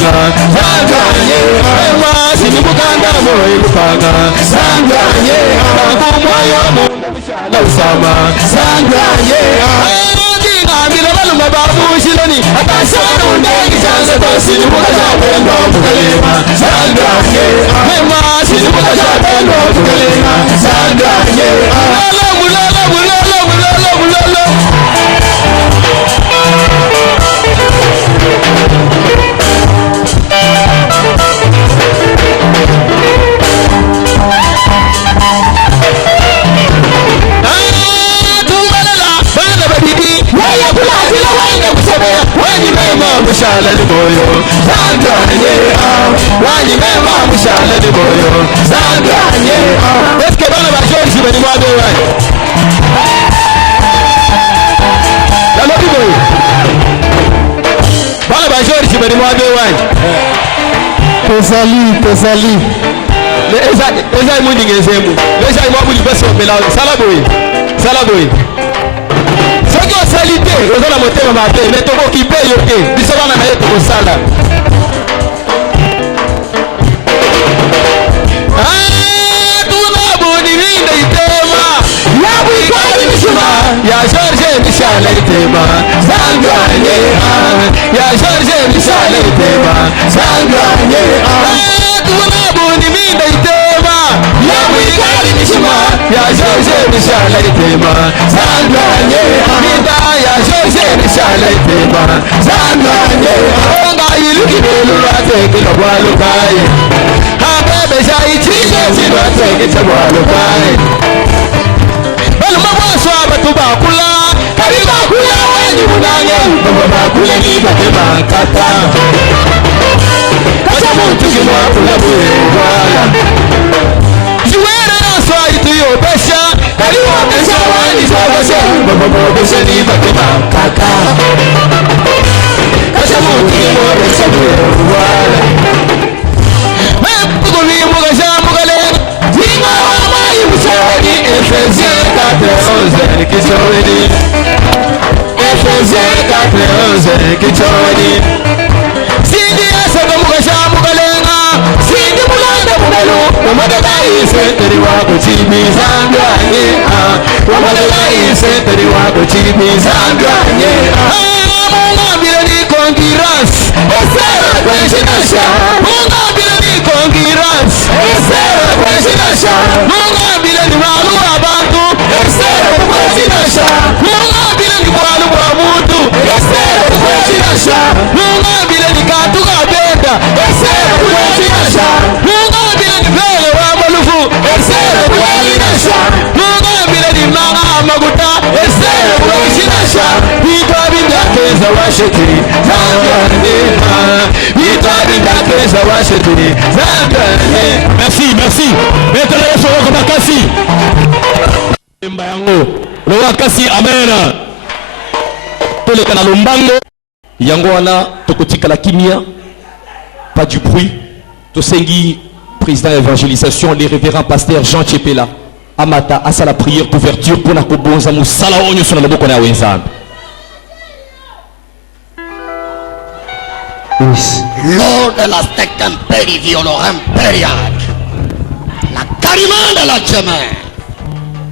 ilupanga Zanganye Ema sinimukanda mo ilupanga Zanganye Kumoyo munda bishala usama Zanganye Ngambila baluma babu shiloni Atasana undegi chanza tosi Nimuka japendo mukalima Zanganye Ema sinimukanda japendo mukalima Zanganye Mulala Mushala de boyo, Zanganye, Wani mema mushala de boyo, Zanganye. Est-ce que dans la voiture ici, venez voir de ouais. La lobby boy. Dans la voiture ici, venez voir de ouais. Pesali. Les Esaïe Mouni Gezemou. Les Esaïe Mouni Besso Bela. Salaboy. Salité, vous allez monter ma matin, mais tu vas occuper, ok. Tu vas m'amener pour ça là. Ah, tu n'as pas de vie de tema. Ya oui, quoi de Michuma? Ya Georges Michel et tema. Zanganye. Ya Georges Michel et tema. Zanganye. Ah, tu n'as pas de vie de tema. Ya oui, quoi de Michuma? Ya Georges Michel et tema. Zanganye. Ya Jose Michel Tema Zanganye Onga iluki belura teke lobwalu kai Abebe jai chije chilwa teke chabwalu kai Baluma bwaswa batu bakula Kari bakula wenyi munange Baba bakula ni bakema kata Kacha muntu kimwa kula buwala Juwere naswa itu yobesha Kari wabesha wani zabasha Baba besha ni bakema kata Kacha muntu kimwa besha buwala Mepukuli mugasha mugale Zima wama ibushawani Efezie 4:11 Kichawani Efezie 4:11 Kichawani Sindi asaka mugasha mugalenga Sindi mulanda mugalo Wamadalai senteri wako chimi zanganye Wamadalai senteri wako chimi zanganye Munga bila ni kongiras Esera kwenye Munga bila ni kongiras Esera kwenye Munga bila ni malu abantu Esera kwenye Munga bila ni kwalu wa mutu Esera kwenye Munga bila ni katuka benda Esera kwenye Munga bila ni vele wa malufu Esera kwenye Munga bila ni manga maguta Esera kwenye Vita binda keza washetiri Zanganye Vita keza washetiri Zanganye. Merci Maître Soro Makasi Mbayango Loa kasi amena Toleka na lombango Yango wana tokotika la kimia Pas du bruit Tosengi président d'évangélisation les révérends pasteur Jean Tchepela Amata asa la prière d'ouverture pour na kobonza musala onyo sona loboko na wenzambe. Lors de la secte impériviolore impériale, la cariment de la Djemé,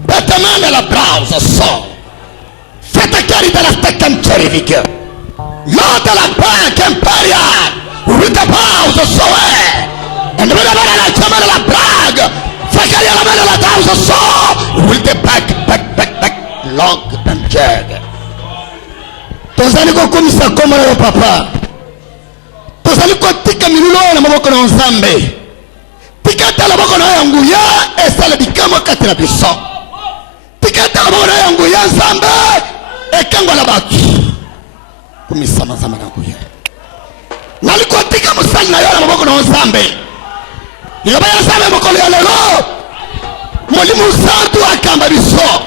bêtement de la brause sort, faites carré de la secte impérivique, lors de la banque impériale, with the brause sort, et nous avons la Djemé de la Prague, faites carré la main de la brause sort, with the back, log and jag. Tozali kokumisa koma na papa. Tozali kotika milulo na maboko na nzambe. Tikata la maboko na yangu ya esala bikama katela biso. Tikata la maboko na yangu ya nzambe ekangwa la batu. Kumisa mazama na yangu ya. Nalikotika musali na yo na maboko na nzambe. Nilobaya nzambe mokolo ya lelo. Mwalimu santu akamba biso.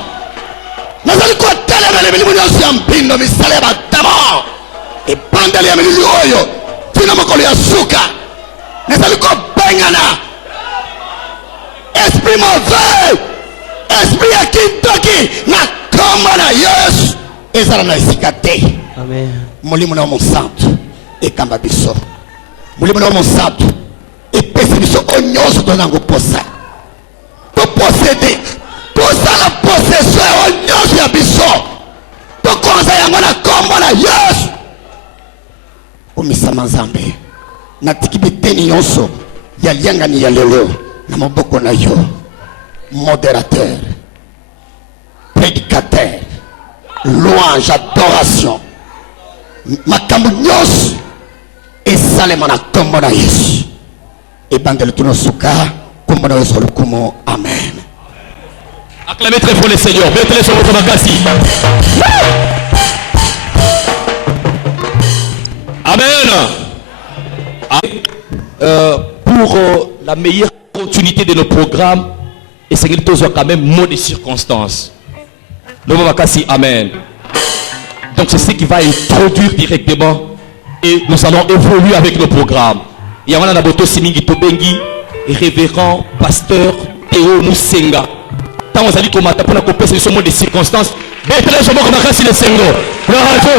Nazali kwa tele milimu nyonso ya mpindo misale ya batamo epandeli ya milili oyo tina mokolo ya suka nazali kwa bengana esprit mauvais esprit ya kintoki na komba na Yesu ezala na esika te. Amen. Molimo na mosantu ekamba biso mulimo mosato epesi biso onyoso tonango posa to posséder kosala possession onyoso ya biso to konza yango na kombo na Yesu omisama Nzambe natiki biteni nyonso ya liangani ya lelo na maboko na yo modérateur prédicateur louange adoration makambo nyonso esalema na kombo na Yesu ebandelo tunosuka kombo na Yesu lukumo amen. Acclamez très fort le Seigneur. Mettez-les sur votre makasi. Amen. Pour la meilleure continuité de nos programmes, et Seigneur, tous quand même mot de circonstances. Le mot makasi, amen. Donc c'est ce qui va introduire directement et nous allons évoluer avec le programme. Il y a un Naboto Simingi Tobengi, révérend pasteur Théo Moussenga. Tant on a dit qu'on m'a tapé la copie, c'est ce mot de circonstances. Mais là, je m'en vais le Sengo. Gloire à Dieu.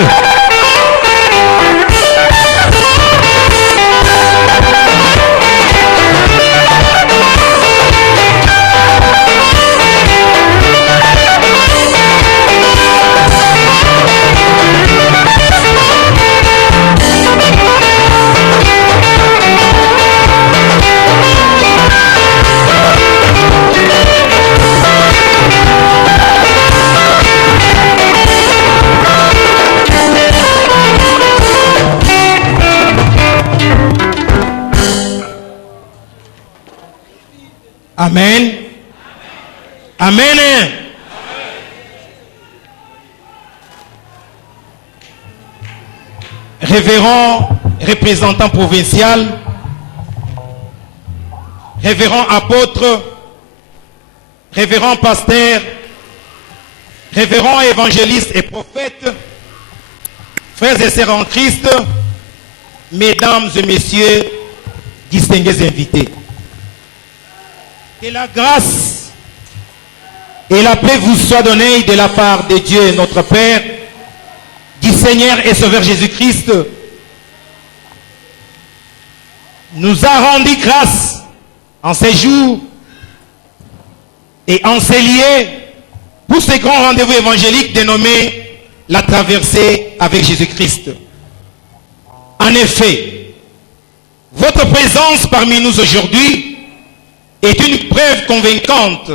Amen. Amen. Amen. Révérend représentant provincial, révérend apôtre, révérend pasteur, révérend évangéliste et prophète, frères et sœurs en Christ, mesdames et messieurs, distingués invités. Que la grâce et la paix vous soient données de la part de Dieu notre Père, du Seigneur et Sauveur Jésus-Christ, nous a rendu grâce en ces jours et en ces lieux pour ce grand rendez-vous évangélique dénommé la traversée avec Jésus-Christ. En effet, votre présence parmi nous aujourd'hui est une preuve convaincante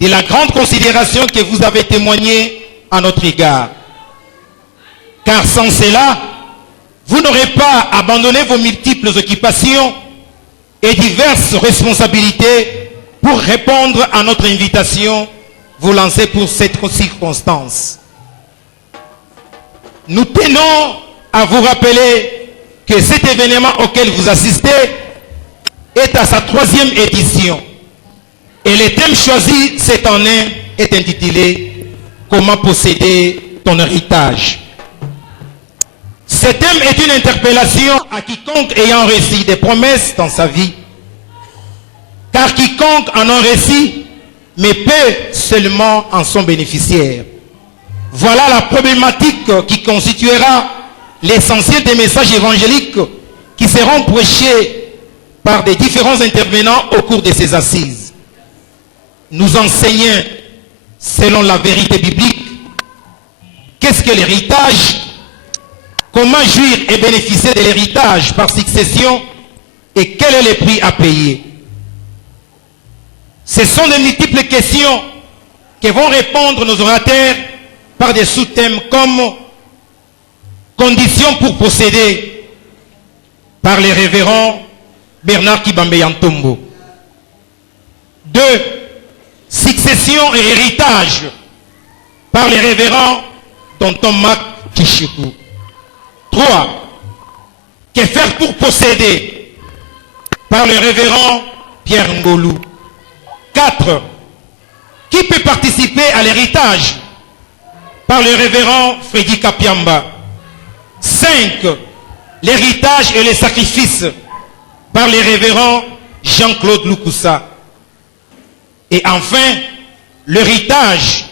de la grande considération que vous avez témoignée à notre égard. Car sans cela, vous n'aurez pas abandonné vos multiples occupations et diverses responsabilités pour répondre à notre invitation vous lancée pour cette circonstance. Nous tenons à vous rappeler que cet événement auquel vous assistez est à sa 3e édition. Et le thème choisi cette année est intitulé « Comment posséder ton héritage ». Ce thème est une interpellation à quiconque ayant reçu des promesses dans sa vie. Car quiconque en a reçu, mais peu seulement en sont bénéficiaires. Voilà la problématique qui constituera l'essentiel des messages évangéliques qui seront prêchés par des différents intervenants au cours de ces assises. Nous enseignons, selon la vérité biblique, qu'est-ce que l'héritage, comment jouir et bénéficier de l'héritage par succession et quel est le prix à payer. Ce sont de multiples questions que vont répondre nos orateurs par des sous-thèmes comme conditions pour posséder par les révérends Bernard Kibambe Yantombo. 2. Succession et héritage par les révérends Tonton Mac Kishiku. 3. Que faire pour posséder par le révérend Pierre Ngolou. 4. Qui peut participer à l'héritage par le révérend Freddy Kapiamba. 5. L'héritage et les sacrifices par le révérend Jean-Claude Lukusa. Et enfin, l'héritage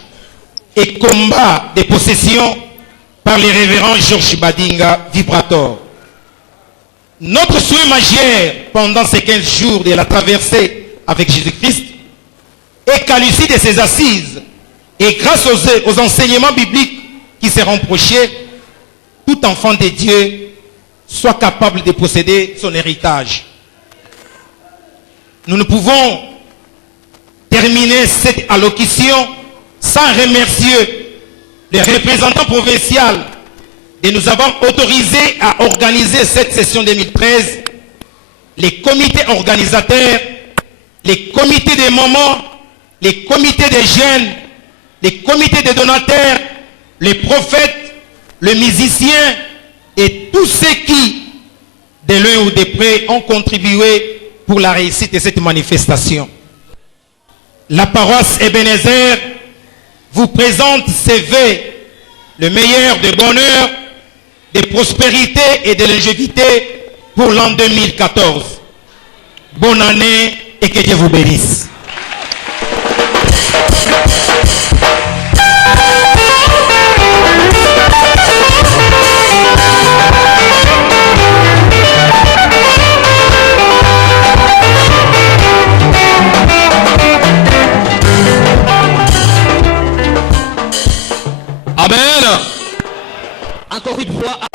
et combat des possessions par le révérend Georges Badinga Vibrator. Notre souhait majeur pendant ces 15 jours de la traversée avec Jésus-Christ est qu'à l'issue de ces assises, et grâce aux enseignements bibliques qui seront prêchés, tout enfant de Dieu soit capable de posséder son héritage. Nous ne pouvons terminer cette allocution sans remercier les représentants provinciaux de nous avoir autorisés à organiser cette session 2013, les comités organisateurs, les comités des mamans, les comités des jeunes, les comités des donateurs, les prophètes, les musiciens et tous ceux qui, de loin ou de près, ont contribué pour la réussite de cette manifestation. La paroisse Ebenezer vous présente ses vœux, le meilleur de bonheur, de prospérité et de longévité pour l'an 2014. Bonne année et que Dieu vous bénisse. Amen. Encore une fois.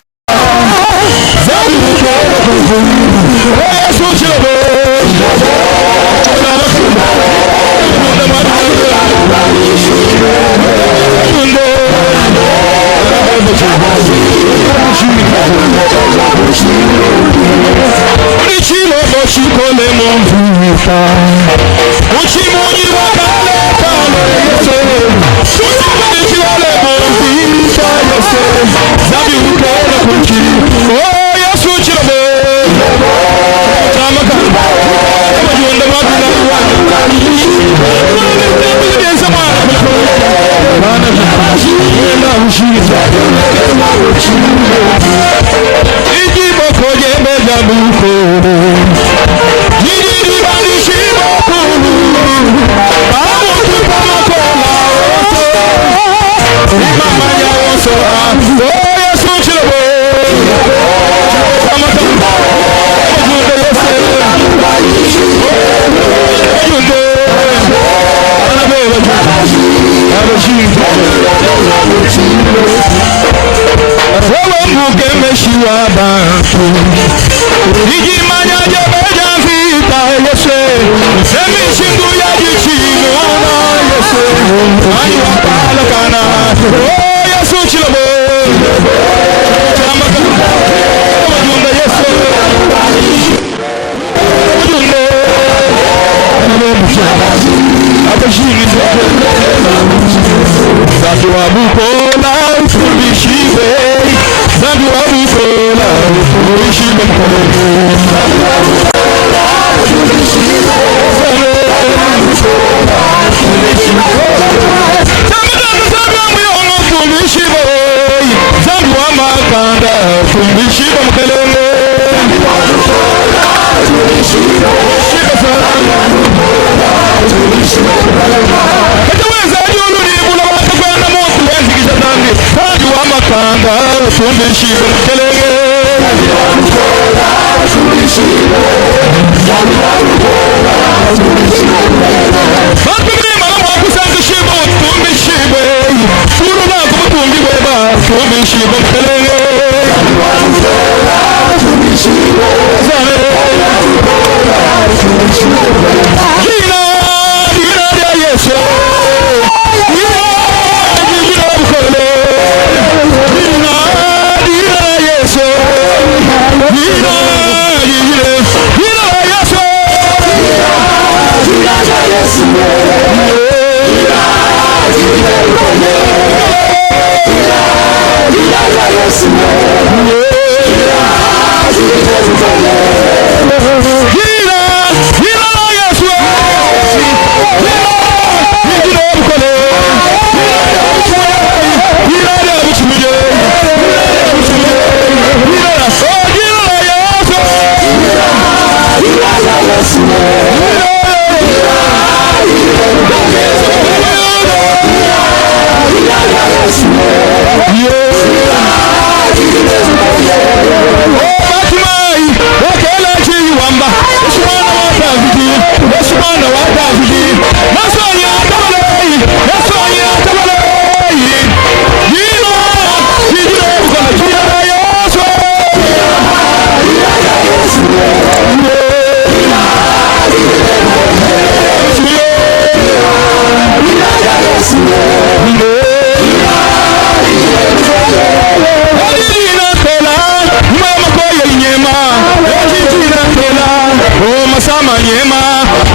manyema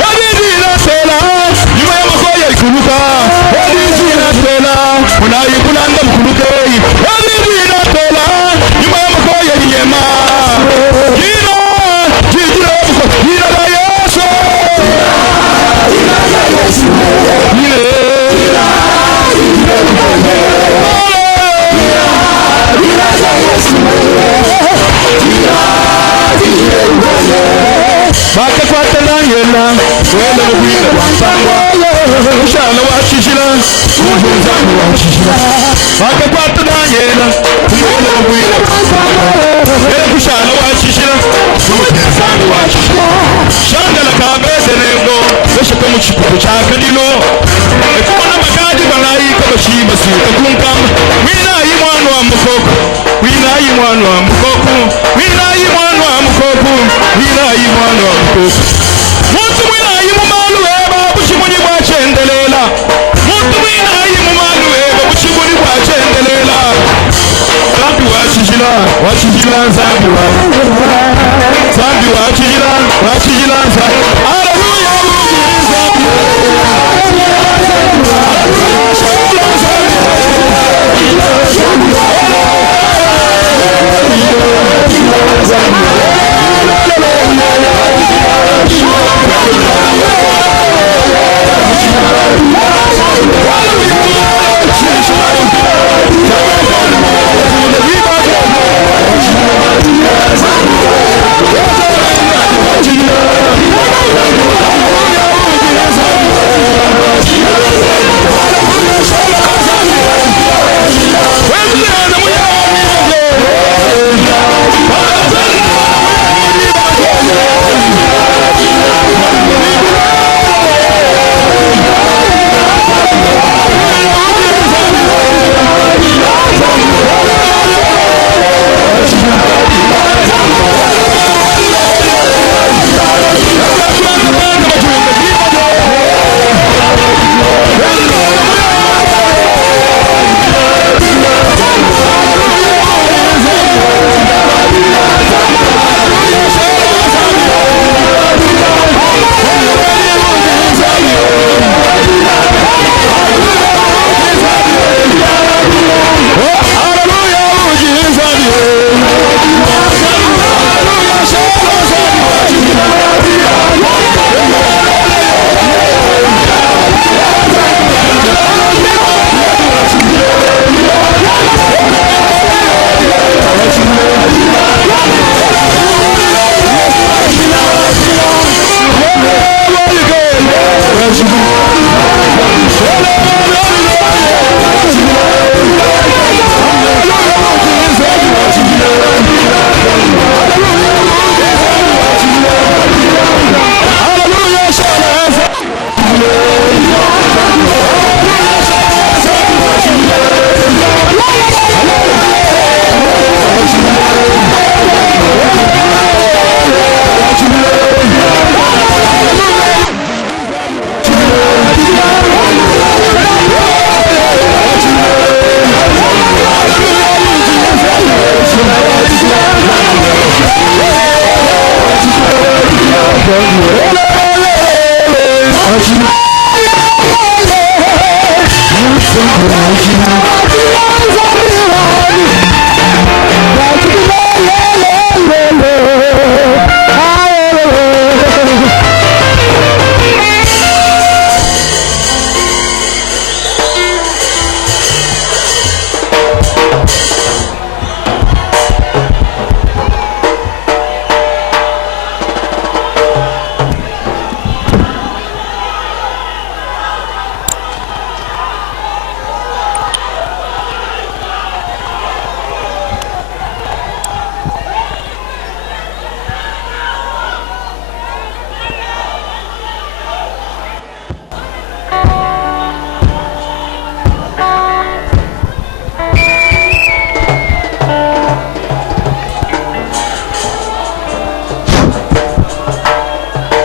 odizina tela nyuma ya makoya ikuluka odizina tela unayibulanda mkulukei odizina tela nyuma ya makoya nyema jina jina jina la Yesu Baka kwata na yela wele mubwile wampangwa Ushala wa shishila Muzunzani wa shishila Baka kwata na yela wele mubwile wampangwa Wele kushala wa shishila Muzunzani wa shishila Shanda la kabese nengo Weshe kama chipuko chaka dilo Ekuna makadi balai kama shiba sita kunkam Wina yi mwanu wa mkoko Wina yi mwanu wa mkoko Wina yi mwanu wa mkoko Wina yi mwanu wa mkoko Muntu wina yi mumalu eba Bushimuni wa chendelela Muntu wina yi mumalu eba Bushimuni wa chendelela Zambi wa chijila zambi wa Zambi wa chijila zambi Hallelujah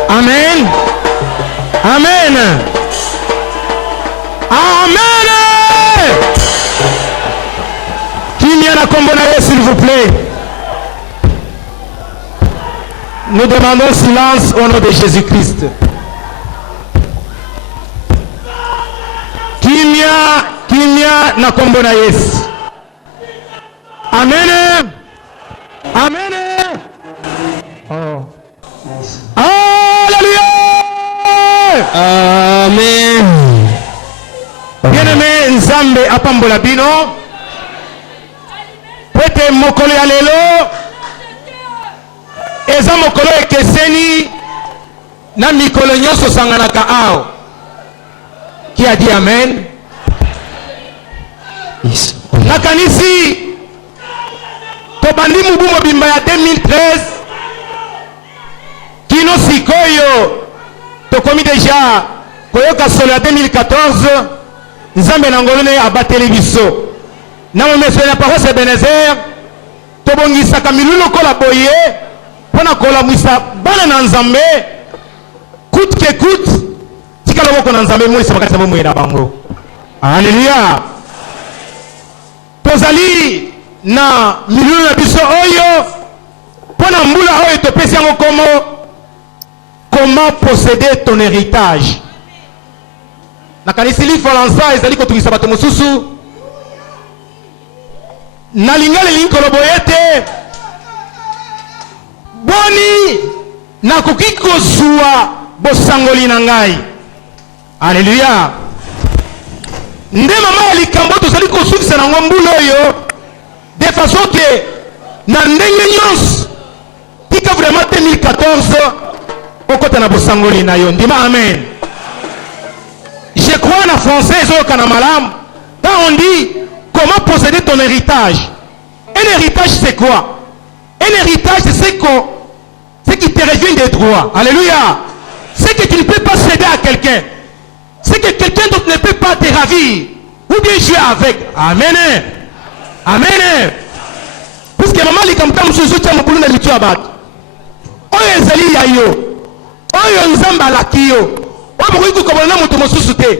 Amen. Amen. Amen. Qui vient à combo s'il vous plaît? Nous demandons silence au nom de Jésus-Christ. Kimia na kombo na Yesu. Amen. Amen. Oh. Alléluia. Amen. Bien-aimé Nzambe apambola bino. Pete mokolo ya lelo. Eza mokolo ekeseni na mikolo nyonso sanganaka ao. Qui a dit amen? Yes. Nakanisi tobandi mubu mobimba ya 2013 kino sikoyo tokomi deja koyoka solo ya 2014 Nzambe na ngolone abateli biso na momeso ya paroisse Ebenezer tobongisaka milulu kola boye pona kolamwisa bana na Nzambe coûte que coûte tika loboko na Nzambe mwisa makati na bomwe na bango. Alléluia. Tozali na milulu na biso oyo pona mbula oyo topesi yango komo comment posséder ton héritage. Nakanisi li Faransa ezali kotungisa bato mosusu na lingale linkolo boyete boni nakoki kozwa bosangoli na ngai. Alléluia. Nde mama ya likambo tozali kosukisa nango mbula oyo de façon que na ndenge nyonso tika vraiment 2014 okota na bosangoli na yo. Ndima amen. Je crois en français ezoyoka na malamu. Quand on dit comment posséder ton héritage, un héritage c'est quoi? Un héritage c'est ce qui te revient des droits. Alléluia. C'est que tu ne peux pas céder à quelqu'un. C'est que quelqu'un d'autre ne peut pas te ravir ou bien jouer avec. Amen. Amen. Puisque maman likamta mususu tia mokulu na mitu ya bato oyo ezali ya yo oyo Nzambe alaki yo oyo bokoki kokobola na moto mosusu te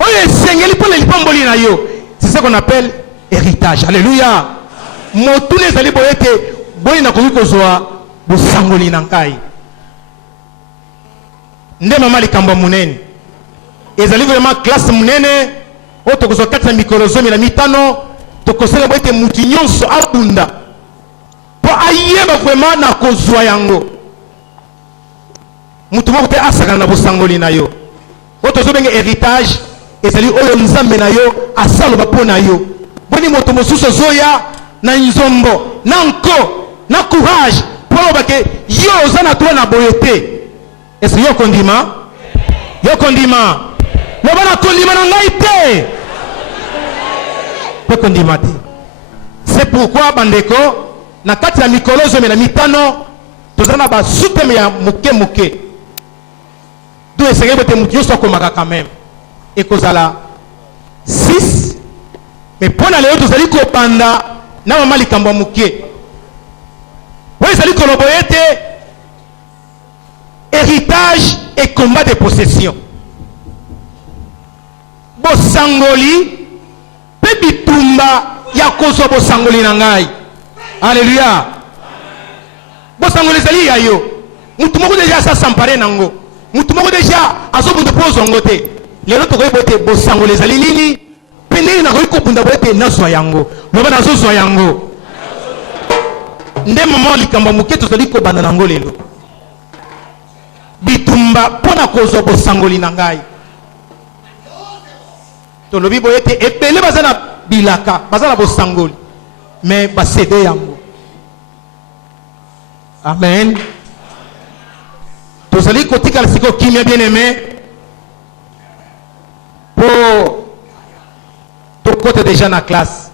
oyo esengeli mpo na lipamboli na yo. C'est ce qu'on appelle héritage. Alléluia. Motuna ezali boye te boyi nakoki kozwa bosangoli na ngai. Nde mama likambo munene ezali vraiment classe munene oyo tokozwa kati na mikolo 15 tokosala boye te mutu nyonso abunda po ayeba vraiment na kozwa yango. Mutu moko te asakana na bosangoli na yo oyo tozobenga héritage ezali oyo Nzambe na yo asaloba mpo na yo. Boni moto mosusu ozoya na nzombo na nko na courage mpo loba ke yo oza na droit na boye te. Est-ce yo kondima? Yo kondima? Loba na kondima na ngai te. Pe kondima te. C'est pourquoi bandeko na kati ya mikolo 15 tozala na basuteme ya moke moke. Do esengeli bote mutu nyonso akomaka quand même. Ekozala 6 mais pona leo tozali kobanda na mama likambo moke. Oyo ezali koloboye te héritage et combat de possession. Bosangoli pe bitumba ya kozwa bosangoli na ngai. Alléluia. Bosangoli ezali ya yo. Mutu moko deja asa sampare nango. Mutu moko deja azobunda po zongo te. Lelo tokoyi bote bosangoli ezali nini? Pe ndenge nakoki kobunda bote nazwa yango. Loba nazozwa yango. Nde mama likambo moke tozali kobanda nango lelo. Bitumba pona kozwa bosangoli na ngai. Tolobi boyete ebele baza na bilaka baza na bosangoli mais basede yango. Amen. Tozali kotika siko kimia bien aimé pour tokote déjà na classe.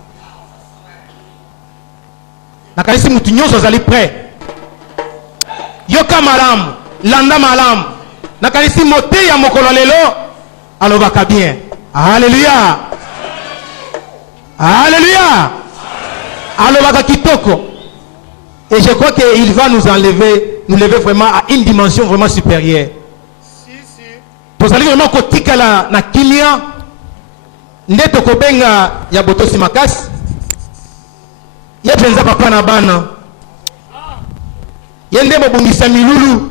Nakanisi mutu nyonso azali prêt. Yoka malamu landa malamu nakanisi mote ya mokolo lelo alobaka bien. Alléluia. Alléluia. Alobaka kitoko. Et je crois qu'il va nous lever vraiment à une dimension vraiment supérieure. Vous allez vraiment kotika na kimia nde tokobenga ya botosi makasi ya penza papa na bana Yende Bobungisa Milulu.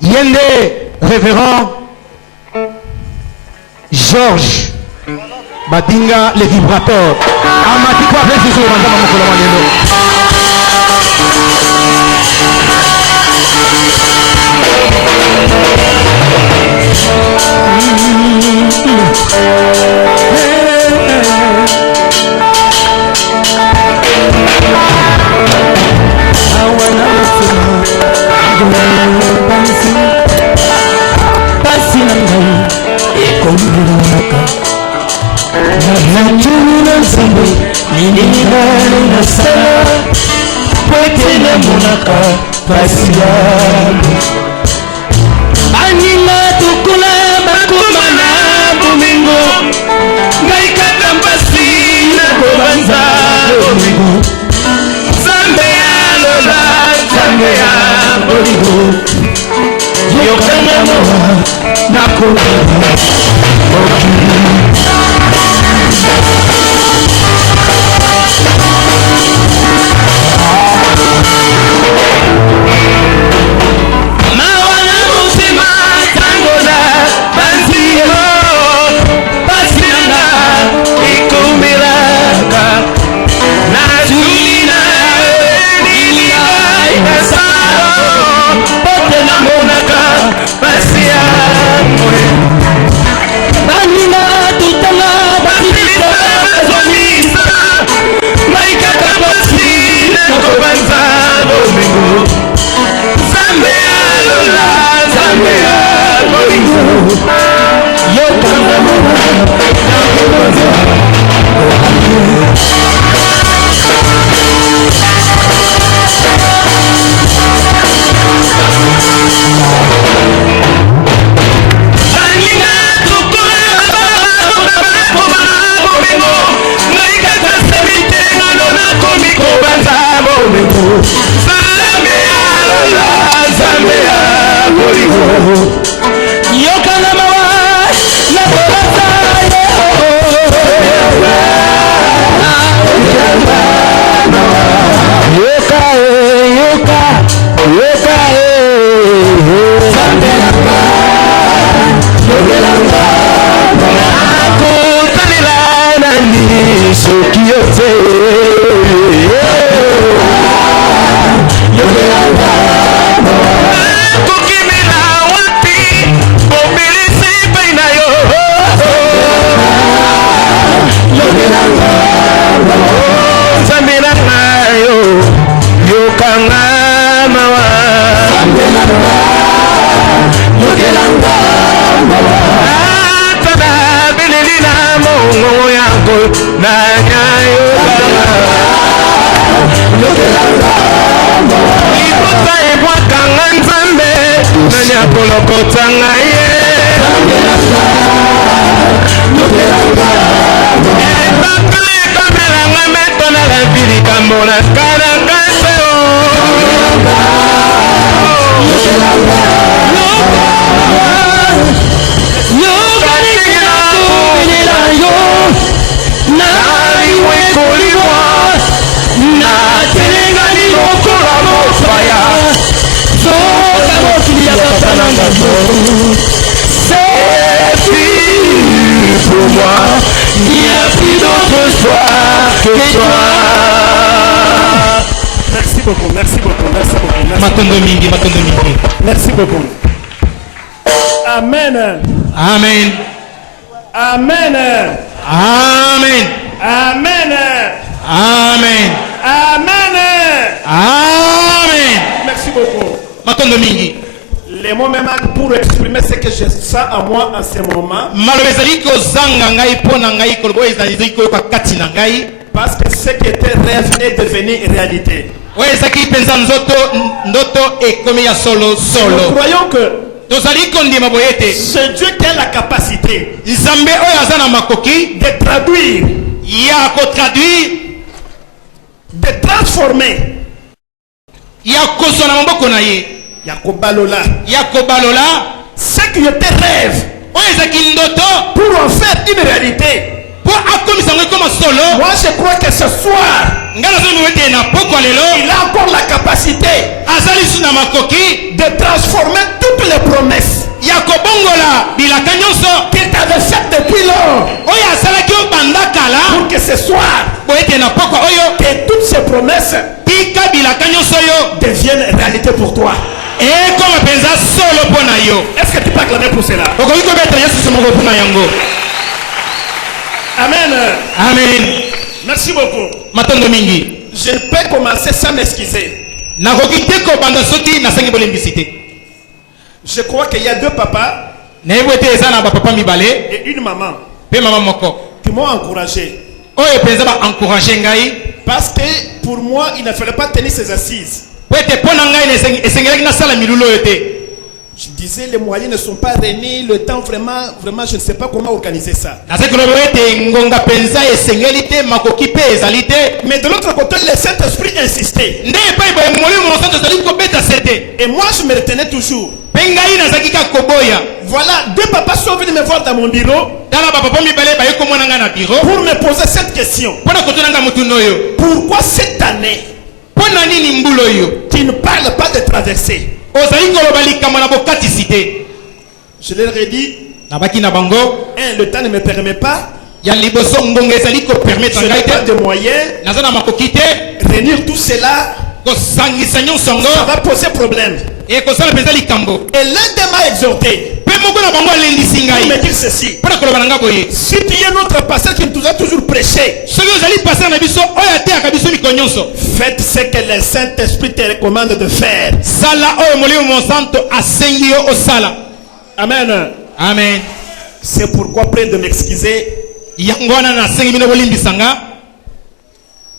Yende révérend Georges Badinga le vibrateur. Amati kwa vesi sur Rwanda Mokolo Malelo. Anila tukula bakumana bumingo ngaika kambasi na kubanza bumingo zambe alola zambe aboligo yokana moa na kubanza C'est fini pour moi, il n'y a plus d'autre choix que toi. Merci beaucoup, merci beaucoup, merci beaucoup. Matondo mingi, matondo mingi. Merci beaucoup. Amen. Amen. Amen. Amen. Amen. Amen. Amen. Amen. Merci beaucoup. Matondo mingi. Les mots même pour exprimer ce que je sens à moi en ce moment. Parce que ce qui était rêve est devenu réalité. Nous croyons que c'est Dieu qui a la capacité de traduire, de transformer. Yakobalola. Ce qui était rêve pour en faire une réalité. Pour accomplir comme solo. Moi, je crois que ce soir, il a encore la capacité de transformer toutes les promesses qu'il t'avait faites depuis lors. Pour que ce soir, que toutes ces promesses deviennent réalité pour toi. Est-ce que tu peux acclamer pour cela? Amen. Amen. Merci beaucoup. Matondo mingi. Je ne peux commencer sans m'excuser. Je crois qu'il y a deux papas et une maman qui m'ont encouragé. Parce que pour moi, il ne fallait pas tenir ses assises. Je disais, les moyens ne sont pas réunis, le temps vraiment, je ne sais pas comment organiser ça. Mais de l'autre côté, le Saint-Esprit insistait. Et moi, je me retenais toujours. Voilà, deux papas sont venus me voir dans mon bureau pour me poser cette question. Pourquoi cette année, tu ne parles pas de traversée? Je leur ai dit, le temps ne me permet pas. Je n'ai pas de moyens. Réunir tout cela, ça va poser problème. Et l'un d'eux m'a exhorté. Il me dit ceci: si tu es notre pasteur qui nous a toujours prêché, faites ce que le Saint-Esprit te recommande de faire. Amen. Amen. C'est pourquoi, près de m'excuser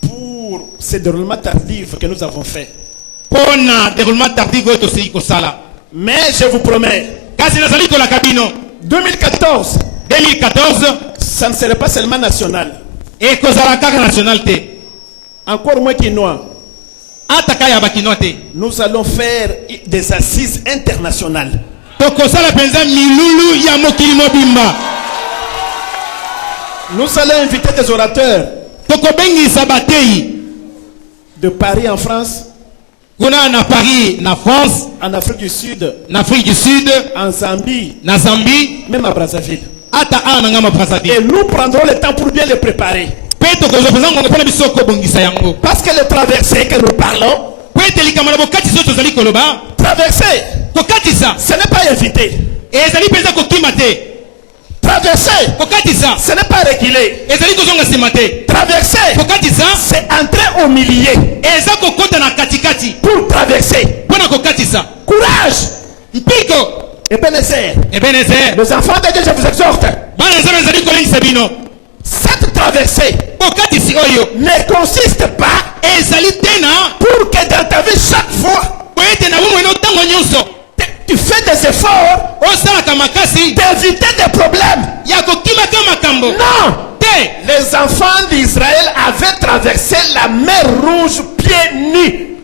pour ce déroulement tardif que nous avons fait. Mais je vous promets, 2014, ça ne serait pas seulement national. Encore moins quinois. Nous allons faire des assises internationales. Nous allons inviter des orateurs de Paris en France, en Afrique du Sud, en Zambie, même à Brazzaville. Et nous prendrons le temps pour bien les préparer. Parce que le traversée que nous parlons, traverser, ce n'est pas éviter. Traverser, ce n'est pas reculer. Traverser, c'est entrer au milieu. Pour traverser. Courage. Ebenezer. Les enfants de Dieu, je vous exhorte. Cette traversée ne consiste pas pour que dans ta vie chaque fois tu fais des efforts d'éviter des problèmes. Non. Les enfants d'Israël avaient traversé la mer Rouge pieds nus.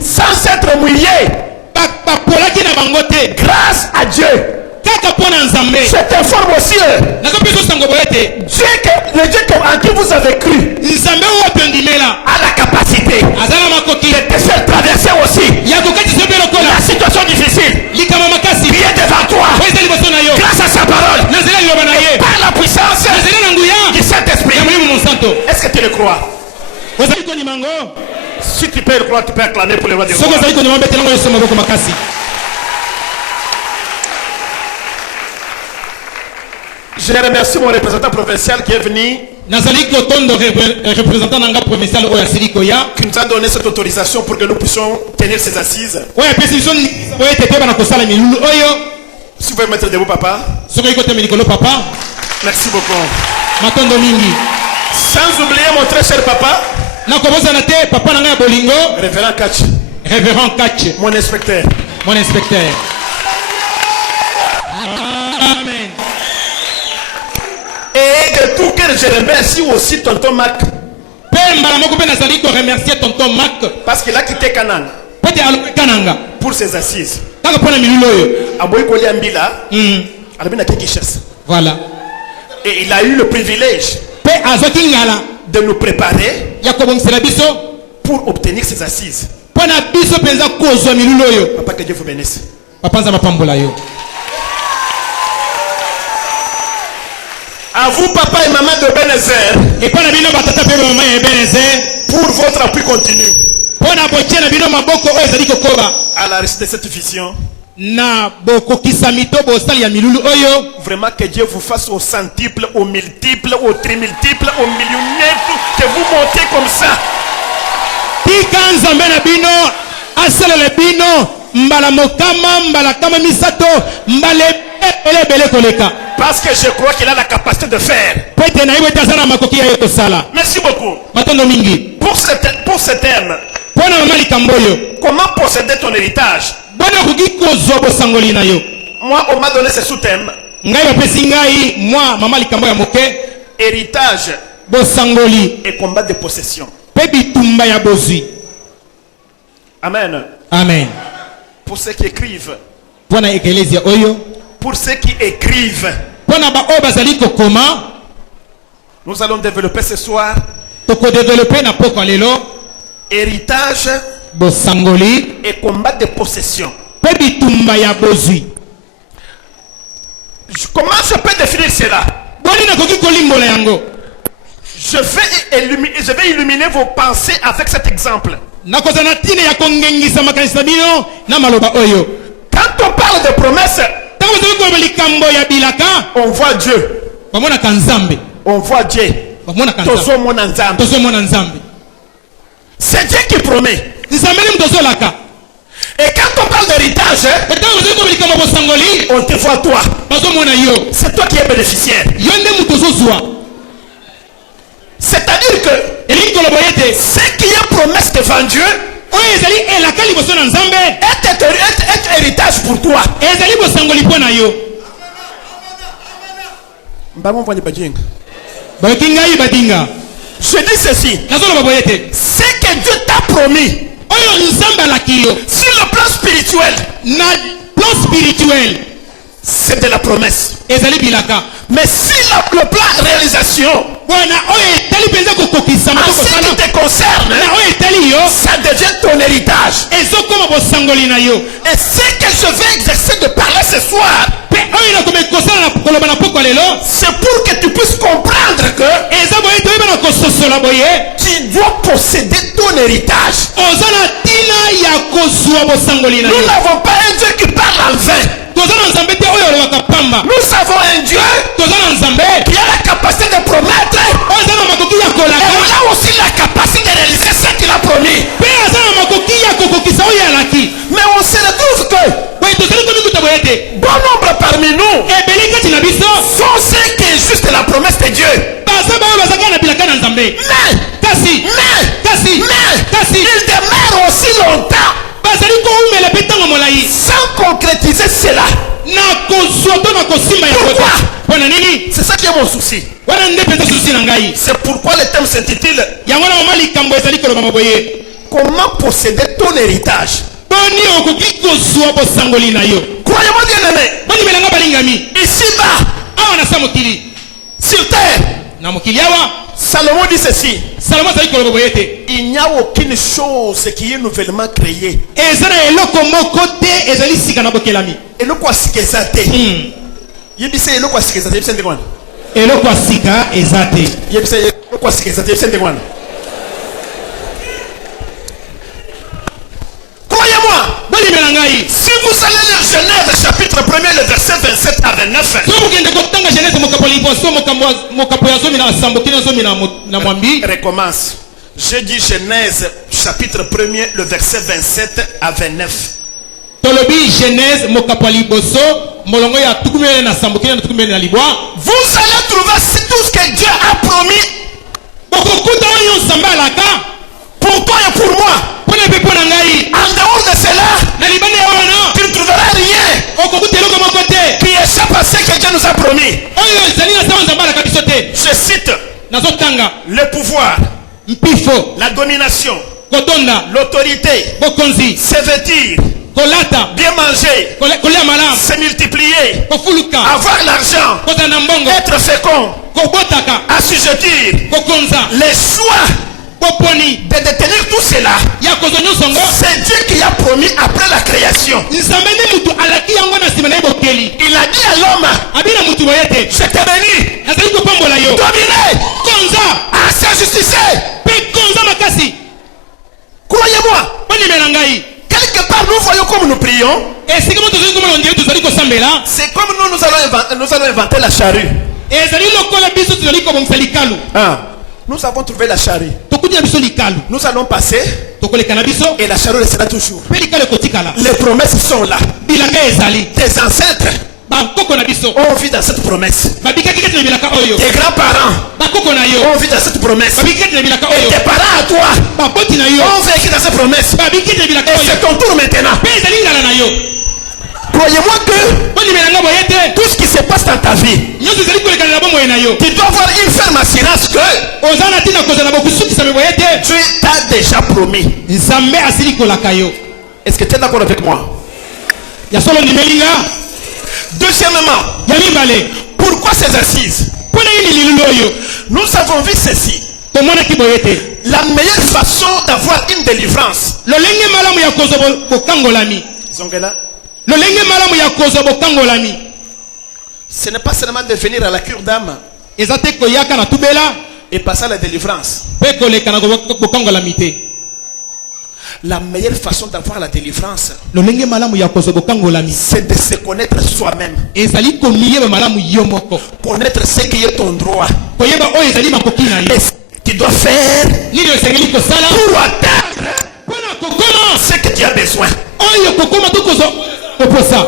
Sans s'être mouillés. Grâce à Dieu. Je t'informe aussi, le Dieu en qui vous avez cru a la capacité de te faire traverser aussi la situation difficile qui est devant toi grâce à sa parole, par la puissance du Saint-Esprit. Est-ce que tu le crois? Si tu peux le croire, tu peux acclamer pour le roi des rois. Je remercie mon représentant provincial qui est venu, qui nous a donné cette autorisation pour que nous puissions tenir ces assises. Si vous pouvez mettre debout, papa. Merci beaucoup. Sans oublier mon très cher papa, Révérend Katch, mon inspecteur. Amen. Et de tout cœur, je remercie aussi tonton Mac. Parce qu'il a quitté Canaan pour ses assises. Aboy Koliambila Voilà. Et il a eu le privilège de nous préparer pour obtenir ces assises. Papa, que Dieu vous bénisse. À vous, papa et maman de Ebenezer, pour votre appui continu à la réussite de cette vision. Vraiment que Dieu vous fasse au centuple, au multiple, au trimultiple, au millionnaire, que vous montez comme ça. Parce que je crois qu'il a la capacité de faire. Merci beaucoup. Pour ce thème, comment posséder ton héritage? Moi, on m'a donné ce sous-thème. Héritage et combat de possession. Amen. Amen. Pour ceux qui écrivent. Pour ceux qui écrivent. Nous allons développer ce soir. Héritage et combat de possession. Comment je peux définir cela? Je vais illuminer vos pensées avec cet exemple. Quand on parle de promesses, on voit Dieu. On voit Dieu. C'est Dieu qui promet. Et quand on parle d'héritage, on te voit toi. C'est toi qui es bénéficiaire. C'est-à-dire que ce qui est promesse devant Dieu est héritage pour toi. Je dis ceci. Ce que Dieu t'a promis sur le plan spirituel, c'est de la promesse. Mais si le plan réalisation, en ce qui te concerne, ça devient ton héritage. Et ce que je vais exercer de parler ce soir, c'est pour que tu puisses comprendre que tu dois posséder ton héritage. Nous n'avons pas un Dieu qui parle en vain. Nous avons un Dieu qui a la capacité de promettre. Et on a aussi la capacité de réaliser ce qu'il a promis. Mais on se retrouve que bon nombre parmi nous sont ceux qui est juste la promesse de Dieu. Mais ils demeurent aussi longtemps sans concrétiser cela. Pourquoi? C'est ça qui est mon souci. C'est pourquoi le thème s'intitule comment posséder ton héritage. Croyez-moi bien aimé, ici-bas, sur terre, Salomon dit ceci: il n'y a aucune chose qui est nouvellement créée. Et le quoi c'est que ça t'est? Yebise le quoi c'est que ça t'est? Croyez-moi, si vous allez lire Genèse chapitre 1er, le verset 27 à 29, recommence. Je dis Genèse chapitre 1er, le verset 27 à 29. Vous allez trouver tout ce que Dieu a promis pour toi et pour moi. En dehors de cela, tu ne trouveras rien qui échappe à ce que Dieu nous a promis. Je cite le pouvoir, la domination, l'autorité, se vêtir, kolata, bien manger, kolia malamu, se multiplier, kofuluka, avoir l'argent, kozala na mbongo, être fécond, kobotaka, assujettir, kokonza, les choix koponi, de détenir tout cela. ya kozonyo songo. C'est Dieu qui a promis après la création. Nzambe nde mutu alaki yango na sima na ye bokeli. Il a dit à l'homme, Abina mutu boyete, je t'ai béni, nazali kopambola yo. dominez, Konza, s'injustifier. pe konza makasi. Croyez-moi, Bonimela ngai. quelque part nous voyons comme nous prions. Esika moto tozali komona ondire tozali kosambela. C'est comme nous allons inventer la charrue. Ezali lokola biso tozali kobongisa likalu. Nous avons trouvé la charrue. Tokudi na biso likalu. Nous allons passer Tokoleka na biso. et la charrue restera toujours. Pe likalu ekotikala. Les promesses sont là. Bilanga ezali. Tes ancêtres Bakoko na biso. ont vu dans cette promesse. Babikaki kati na bilaka oyo. Tes grands-parents Bakoko na yo. ont vu dans cette promesse. Babikaki kati na bilaka Et oyo. tes parents à toi Baboti na yo. ont vécu dans cette promesse. Babikaki na bilaka Et oyo. c'est ton tour maintenant. Pe ezali ngala na yo. Croyez-moi que Bonimela nga boyete. tout ce qui se passe dans ta vie, Nyonso ezali kolekana na bomoi na yo. tu dois avoir une ferme assurance que Oza na tina kozala bokusukisa me boyete. Dieu t'a déjà promis. Nzambe asili kolaka yo. Est-ce que tu es d'accord avec moi? Ya solo nimelinga. Deuxièmement, Ya mibale. pourquoi ces assises? Pona yini lilulo oyo. Nous avons vu ceci. Tomonaki boyete. La meilleure façon d'avoir une délivrance. Lolenge malamu ya kozwa bokangolami. Zongela, Lolenge malamu ya kozwa bokangolami. ce n'est pas seulement de venir à la cure d'âme Eza te koyaka na tubela et passer à la délivrance. pe koleka na bokangolami te. La meilleure façon d'avoir la délivrance, Lolenge malamu ya kozwa bokangolami. c'est de se connaître soi-même. Ezali komiyeba malamu yo moko. Connaître ce qui est ton droit. Koyeba oyo ezali makoki na yo. Et ce que tu dois faire Nini osengeli kosala pour atteindre mpona kokoma ce que tu as besoin. oyo kokoma to kozwa koposa.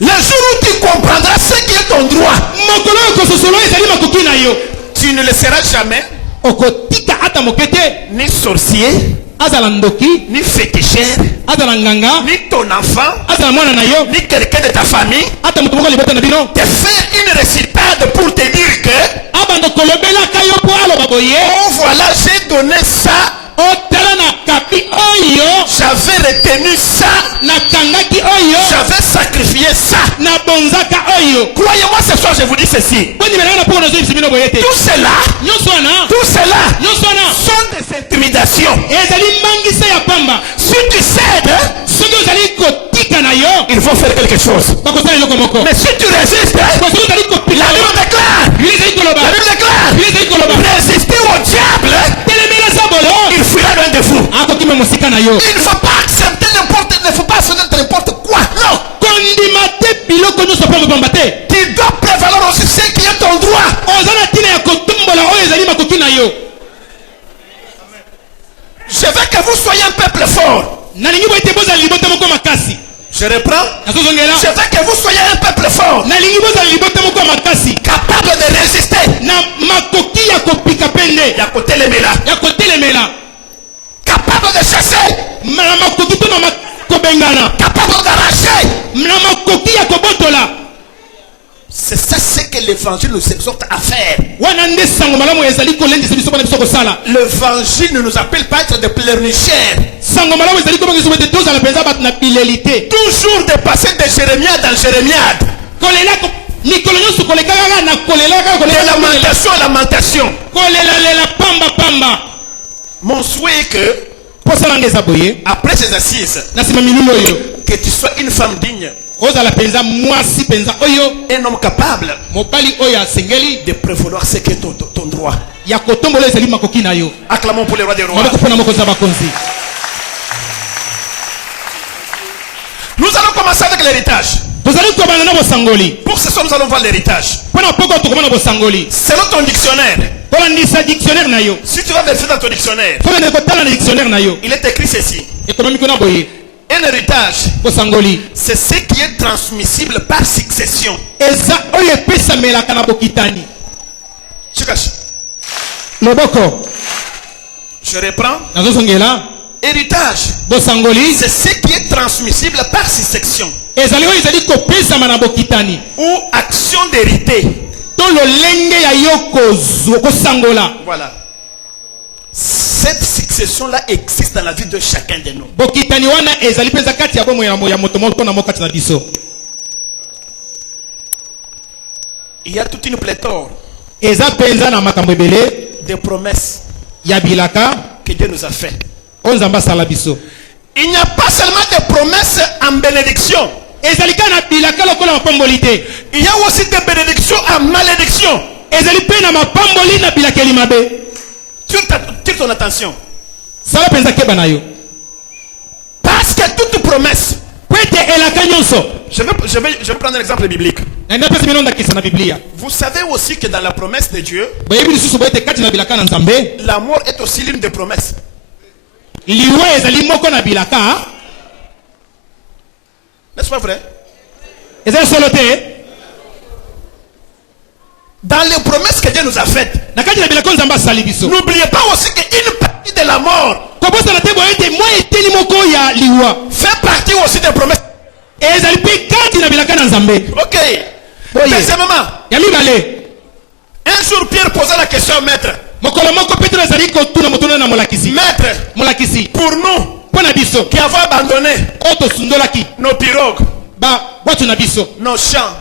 Le jour où tu comprendras ce qui est ton droit, Mokolo oyo kososolo ezali makoki na yo. tu ne le seras jamais Okotika ata moke te. ni sorcier, Azala ndoki, ni féticheur, azala nganga, ni ton enfant, azala mwana na yo, ni quelqu'un de ta famille. ata moto moko libota na bino. Te faire une récitade pour te dire que Abanda kolobelaka yo po aloba boye. oh voilà, j'ai donné ça, Otala na kapi oyo, j'avais retenu ça, na kangaki oyo, j'avais sacrifié ça. na bonzaka oyo. Croyez-moi, ce soir je vous dis ceci. Boni melanga na poko na zo ibisibino boye te. Tout cela, Nyonso wana, tout cela nyonso wana, sont des intimidations. ezali mangisa ya pamba. Si tu cèdes, Soki ozali kotika na yo, il faut faire quelque chose. bakosala eloko moko. Mais si tu résistes, Soki ozali la kopika, Bible déclare, Bible ezali koloba, la Bible déclare, Bible ezali koloba, résister au diable, telemela sa bolo, il fuira loin de vous. akokima mosika na yo. Il ne faut pas accepter n'importe, il ne faut pas accepter n'importe quoi. Non. Kondima te biloko nyonso mpo mopamba te. Tu dois prévaloir aussi ce qui est ton droit. Oza na ntina ya kotombola oyo ezali makoki na yo. Je veux que vous soyez un peuple fort. Nalingi boye te bozala libota moko makasi. Je reprends. Nazozongela. Je veux que vous soyez un peuple fort. Nalingi bozala libota moko makasi. Capable de résister. Na makoki ya kopika pende. Ya kotelemela. Ya kotelemela. Capable de chasser. Na makoki to na kobengana. Capable d'arracher. Na makoki ya kobotola. C'est ça ce que l'évangile nous exhorte à faire. Wana nde sango malamu ezali kolendisa biso bana biso kosala. L'évangile ne nous appelle pas à être des pleurnicheurs. Sango malamu ezali kobanga biso bete tozala penza bato na bilelité. Toujours de passer de jérémiade en jérémiade. Kolela mikolo nyonso koleka kaka na kolela kaka De kolela lamentation à lamentation. kolela lela pamba pamba. Mon souhait est que, Posala ngeza boye. après ces assises, Na sima milulu oyo. que tu sois une femme digne, Ozala penza mwasi penza oyo. un homme capable Mobali oyo asengeli de prévaloir ce qu'est ton droit. ya kotombola ezali makoki na yo. Acclamons pour le roi des rois. Maboko pona moko za bakonzi. Nous allons commencer avec l'héritage. Tozali kobana na bosangoli. Pour ce soir, nous allons voir l'héritage. Pona poko tokomana bosangoli. Selon ton dictionnaire, Pona ndisa dictionnaire na yo. si tu vas vérifier dans ton dictionnaire, Pona ne kotala na dictionnaire na yo. il est écrit ceci. Ekonomi kona boye. Un héritage, Bosangoli. c'est ce qui est transmissible par succession. Eza oyo epesamelaka na bokitani. Chikash, Loboko. je reprends. Nazosongela. Héritage, Bosangoli. c'est ce qui est transmissible par succession Ezali oyo ezali kopesama na bokitani. ou action d'hériter. To lolenge ya yo kosangola. Voilà. Ce cette succession-là existe dans la vie de chacun de nous. Il y a toute une pléthore de promesses que Dieu nous a faites. Il n'y a pas seulement des promesses en bénédiction. Il y a aussi des bénédictions en malédiction. Tire ton attention. Parce que toute promesse. Je vais prendre un exemple biblique. Vous savez aussi que dans la promesse de Dieu, l'amour est aussi l'une des promesses. N'est-ce pas vrai? Dans les promesses que Dieu nous a faites, n'oubliez pas aussi qu'une partie de la mort fait partie aussi des promesses. Ok. Deuxièmement, un jour Pierre posa la question au maître. Maître, pour nous qui avons abandonné nos pirogues, nos champs,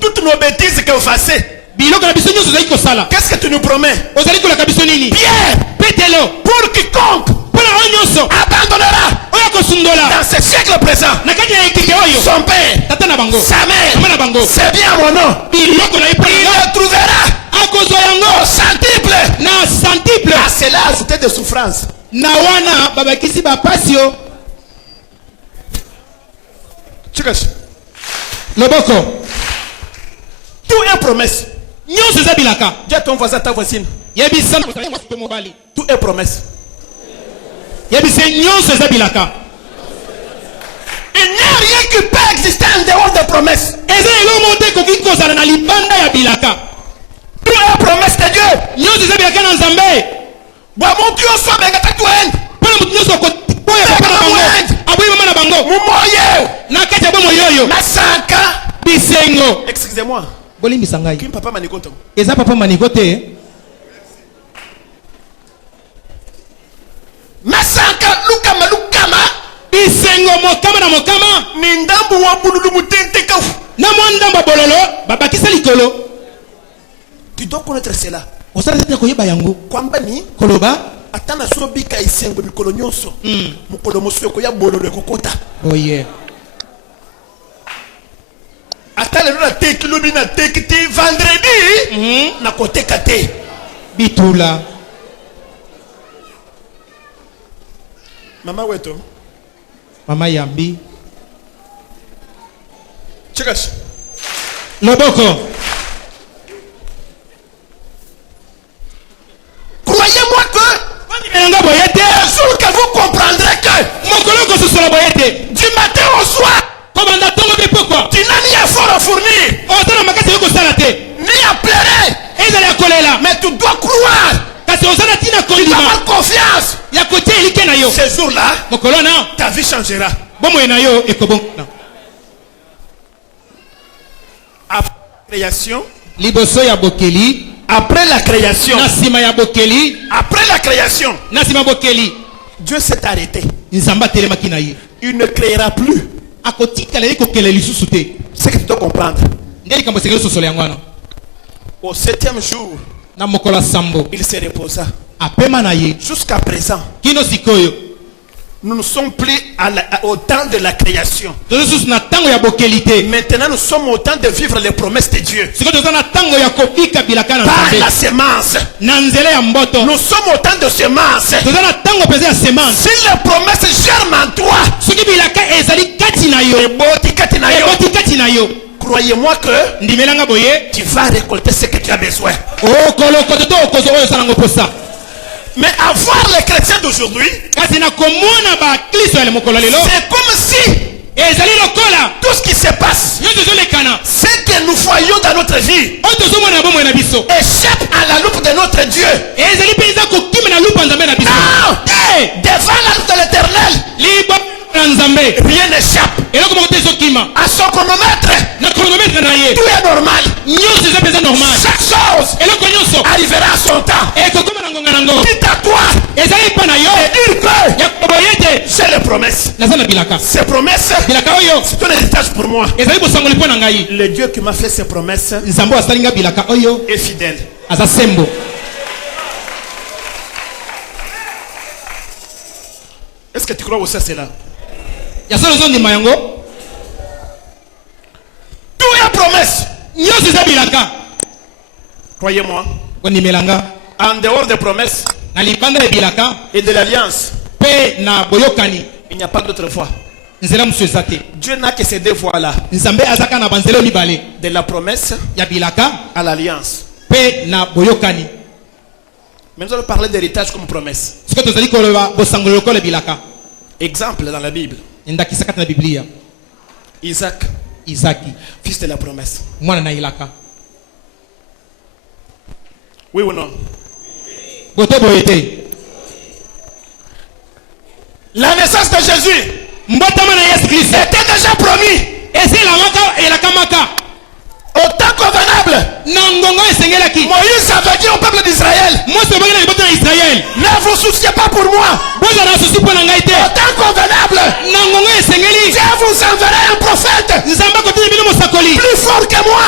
toutes nos bêtises que vous faites, qu'est-ce que tu nous promets? Pierre, pour quiconque abandonnera dans ce siècle présent son père, sa mère, c'est bien mon nom, il le trouvera au centuple. À cela ajouter de souffrance. Tout est promesse. Dis à ton voisin, ta voisine. Tout est promesse. Il n'y a rien qui peut exister en dehors des promesses. Tout est promesse de Dieu. Mon Dieu soit bien excusez-moi. Qui papa manigoto? Masanka lukama bisengo mokama na mokama mindambu wa bululu mutente kafu na mwandamba bololo babakisa likolo. Tu dois connaître cela. Kwamba ni koloba atana sobika isengo mikolo nyonso mukolo mosoko ya bololo kokota. Oh yeah. Atale na teki lobi na teki ti vendredi na koteka te bitula. Mama weto. Mama yambi. Chekash. Loboko. Croyez-moi que un jour que vous comprendrez que du matin au soir, tu n'as ni effort à fournir, ni à pleurer, mais tu dois croire. Tu dois avoir confiance. Ce jour-là, ta vie changera. Après la création, après la création, Dieu s'est arrêté. Il ne créera plus. C'est que tu dois comprendre. Au 7e jour, il se reposa. Jusqu'à présent, nous ne sommes plus au temps de la création. Maintenant, nous sommes au temps de vivre les promesses de Dieu. Par la semence. Nous sommes au temps de semence. Si les promesses germent en toi, croyez-moi que tu vas récolter ce que tu as besoin. Mais avoir les chrétiens d'aujourd'hui, c'est comme si tout ce qui se passe, c'est que nous voyons dans notre vie, échappe à la loupe de notre Dieu. Non, devant la loupe de l'Éternel, rien n'échappe. À son chronomètre, tout est normal. Chaque chose arrivera à son temps. Quitte à toi et dire que c'est les promesses. Ces promesses, c'est un héritage pour moi. Le Dieu qui m'a fait ces promesses est fidèle. Est-ce que tu crois aussi à cela? Tout est promesse. Croyez-moi. En dehors des promesses et de l'alliance, il n'y a pas d'autre voie. Dieu n'a que ces deux voies-là. De la promesse à l'alliance. Mais nous allons parler d'héritage comme promesse. Exemple dans la Bible. Isaac, fils de la promesse. Oui ou non? La naissance de Jésus était déjà promis. Au temps convenable, Moïse avait dit au peuple d'Israël: ne vous souciez pas pour moi. Au temps convenable, Dieu vous enverra un prophète plus fort que moi.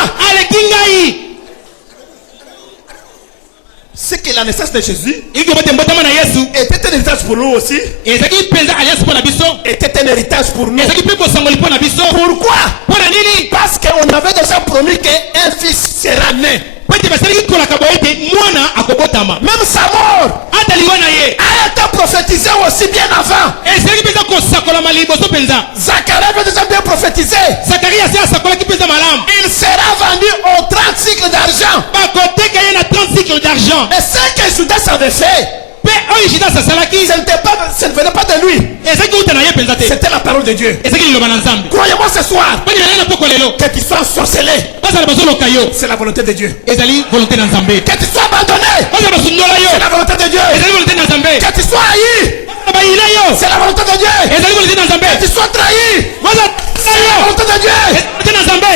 C'est que la naissance de Jésus était un héritage pour nous aussi. Était un héritage pour nous. Pourquoi? Parce qu'on avait déjà promis qu'un fils sera né. Même sa mort a été prophétisée aussi bien avant. Zacharie avait déjà bien prophétisé. Il sera vendu aux 30 cycles d'argent. Mais ce que Judas avait fait, ce ne venait pas de lui. C'était la parole de Dieu. Croyez-moi ce soir, que tu sois ensorcelé, c'est la volonté de Dieu. Que tu sois abandonné, c'est la volonté de Dieu. Que tu sois haï, c'est la volonté de Dieu. Que tu sois trahi, c'est la volonté de Dieu.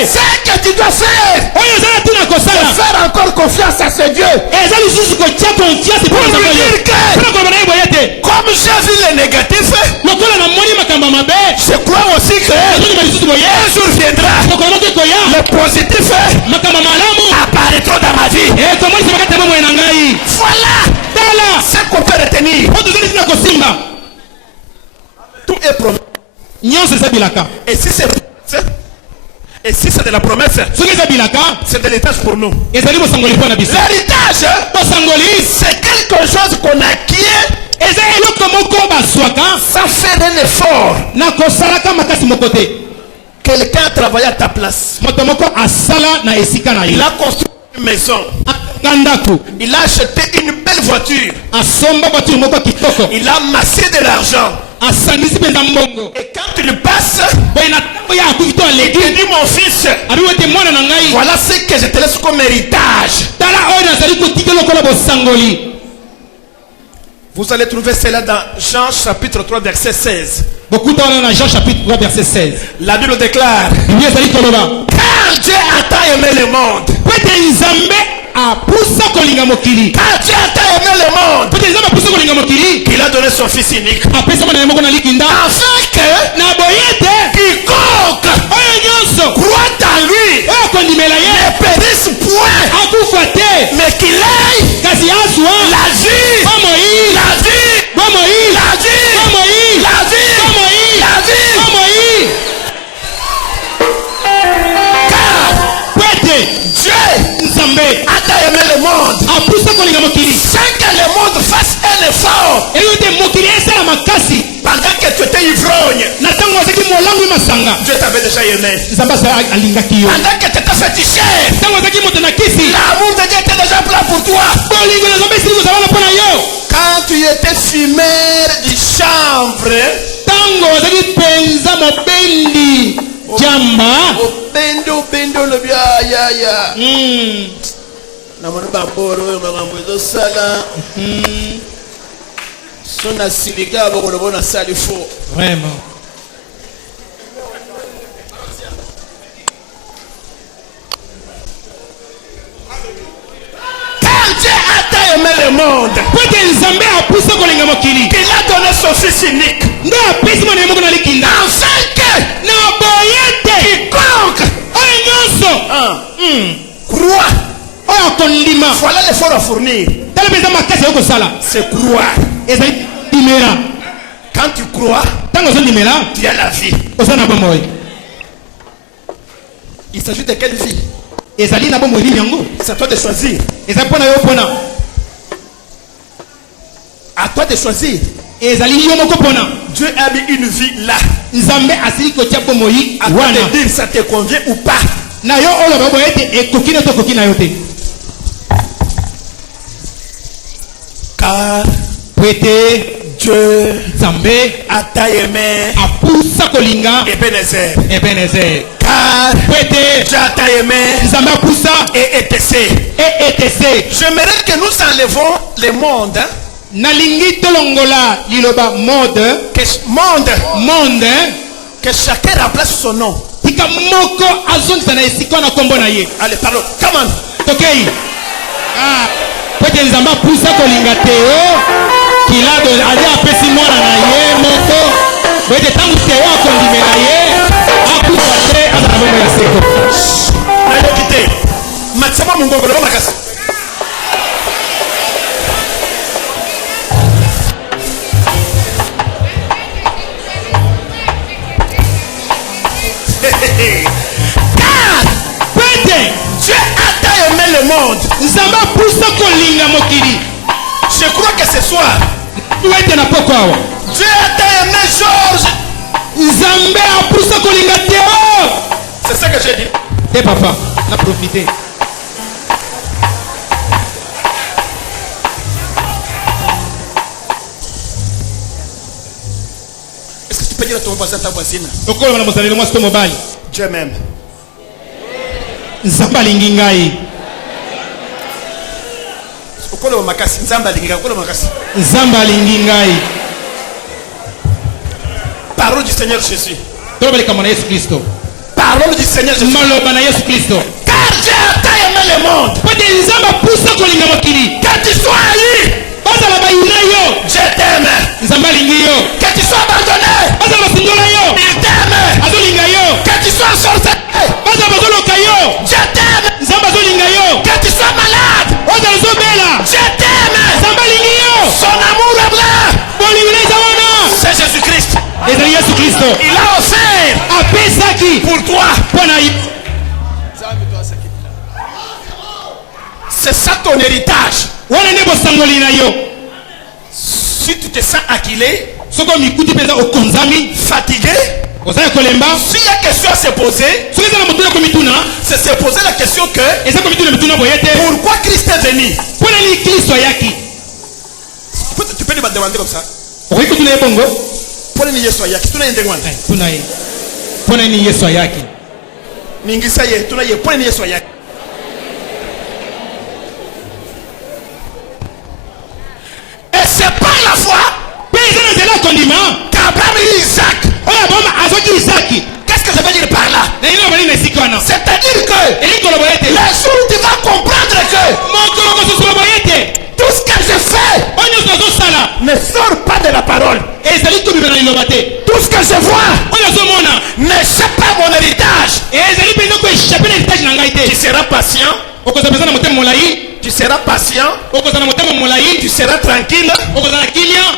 C'est que tu dois faire, c'est faire encore confiance à ce Dieu. Pour lui dire que, comme j'ai vu le négatif, je crois aussi que un jour viendra, le positif apparaîtra dans ma vie. Voilà ce qu'on peut retenir. Tout est promis. Et si c'est de la promesse, c'est de l'héritage pour nous. L'héritage, c'est quelque chose qu'on acquiert sans faire un effort. Quelqu'un a travaillé à ta place. Il a construit une maison. Il a acheté une belle voiture. Il a amassé de l'argent. Et quand tu le passes, il te dit: mon fils, voilà ce que je te laisse comme héritage. Vous allez trouver cela dans Jean chapitre 3 verset 16. La Bible déclare: car Dieu a tant aimé le monde. Quand Dieu a tant aimé le monde, qu'il a donné son fils unique, afin que quiconque croit en lui ne périsse point, mais qu'il ait la vie, la vie, la vie, la vie, la vie, la vie. Car Dieu a tant aimé le monde, sans que le monde fasse un effort. Pendant que tu étais ivrogne, Dieu t'avait déjà aimé. Pendant que tu étais féticheur, l'amour de Dieu était déjà plat pour toi. Quand tu étais fumeur du chanvre, bendo le bia ya na mwana bamboro makambo ezosala sona silika bokolobona sali faux. Vraiment. Quand Dieu qu'il a donné son fils unique. Afin que quiconque croit. Voilà l'effort à fournir. C'est croire. Quand tu crois, tu as la vie. Il s'agit de quelle vie? C'est à toi de choisir. À toi de choisir. Dieu a mis une vie là. À toi de dire ça te convient ou pas. Car Dieu a aimé Ebenezer. Car Dieu a aimé et ETC. J'aimerais que nous enlevons le monde. Nalingi tolongola liloba mode Que chacun remplace son nom. tika moko azongisa na esika na kombo na ye. Allez, parlons. Come on. Tokei. Pete nzamba pusa kolinga Teo kilado ali apesi mwana na ye moko. Pete tangu Teo akondimela ye akufa te azana bomba ya seko. Na yo kite. Matsama mungongo lo makasi. Car Dieu a aimé le monde. Je crois que ce soir Dieu a aimé Georges. C'est ça que j'ai dit. Et papa, on a profité. Est-ce que tu peux dire à ton voisin, ta voisine? Dieu m'aime. Nzamba lingi ngai. Nzamba lingi ngai. Parole du Seigneur Jésus. Parole du Seigneur Jésus. Car Dieu a aimé le monde. Que tu sois haï, je t'aime. Que tu sois abandonné, il t'aime. Que tu sois sorcier, je t'aime. Que tu sois malade, je t'aime. Son amour est vrai. C'est Jésus-Christ. Il a offert pour toi. C'est ça ton héritage. Si tu te sens acculé, fatigué, s'il y a question à se poser, c'est se poser la question que pourquoi Christ est venu? Tu peux demander comme ça. Et c'est par la foi qu'Abraham et Isaac. Qu'est-ce que ça veut dire par là? C'est-à-dire que les jours où tu vas comprendre que tout ce que je fais ne sort pas de la parole. Tout ce que je vois n'échappe pas à mon héritage. Tu seras patient. Tu seras patient. Tu seras tranquille.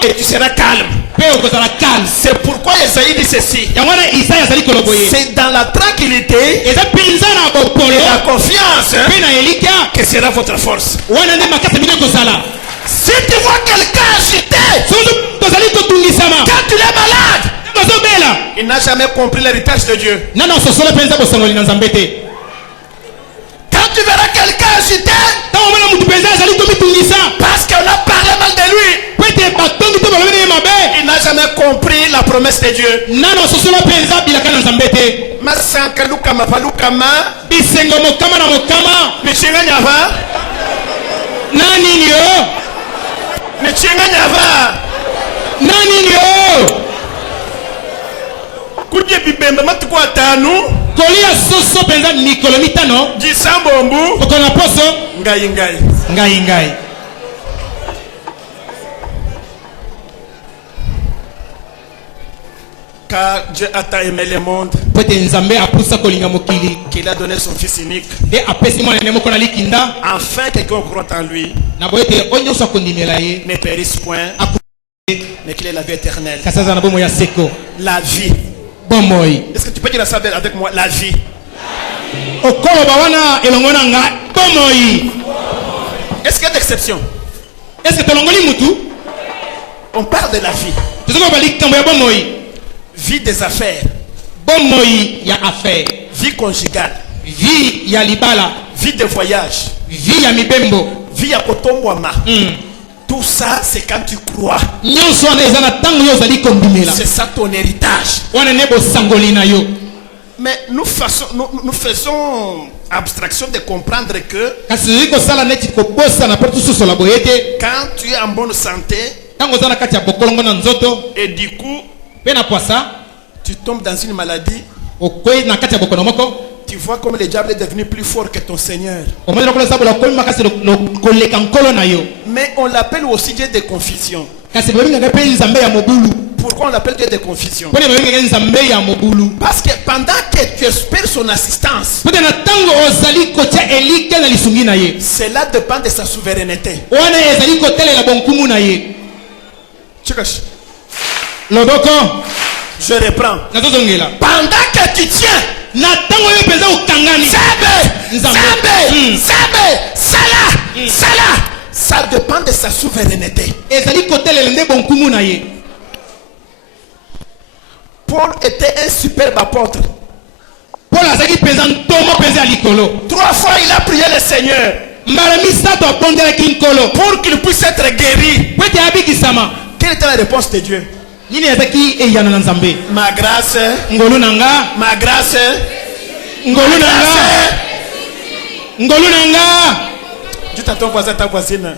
Et tu seras calme. C'est pourquoi Esaïe dit ceci. C'est dans la tranquillité et la confiance que sera votre force. Si tu vois quelqu'un agité, quand tu es malade, il n'a jamais compris l'héritage de Dieu. Quand tu verras quelqu'un agité, parce qu'on a parlé mal de lui, il n'a jamais compris la promesse de Dieu. kolia soso penza mikolo mitano Disambombu okona poso ngai. ngai Car Dieu a tant aimé le monde qu'il a donné son Fils unique. Enfin, quelqu'un croit en lui ne périsse point, mais qu'il ait la vie éternelle. La vie. Est-ce que tu peux dire ça avec moi? La vie. Est-ce qu'il y a d'exception? On parle de la vie. Vie des affaires. Vie conjugale. Vie de voyage. Vie à Kotombouama. Tout ça, c'est quand tu crois. C'est ça ton héritage. Mais nous faisons abstraction de comprendre que quand tu es en bonne santé, et du coup, tu tombes dans une maladie, tu vois comme le diable est devenu plus fort que ton Seigneur. Mais on l'appelle aussi Dieu de confusion. Pourquoi on l'appelle Dieu de confusion? Parce que pendant que tu espères son assistance, cela dépend de sa souveraineté. Je reprends. Pendant que tu tiens, ça dépend de sa souveraineté. Paul était un superbe apôtre. 3 fois il a prié le Seigneur pour qu'il puisse être guéri. Quelle était la réponse de Dieu? Ma grâce, ma grâce, dis à ton voisin, ta voisine,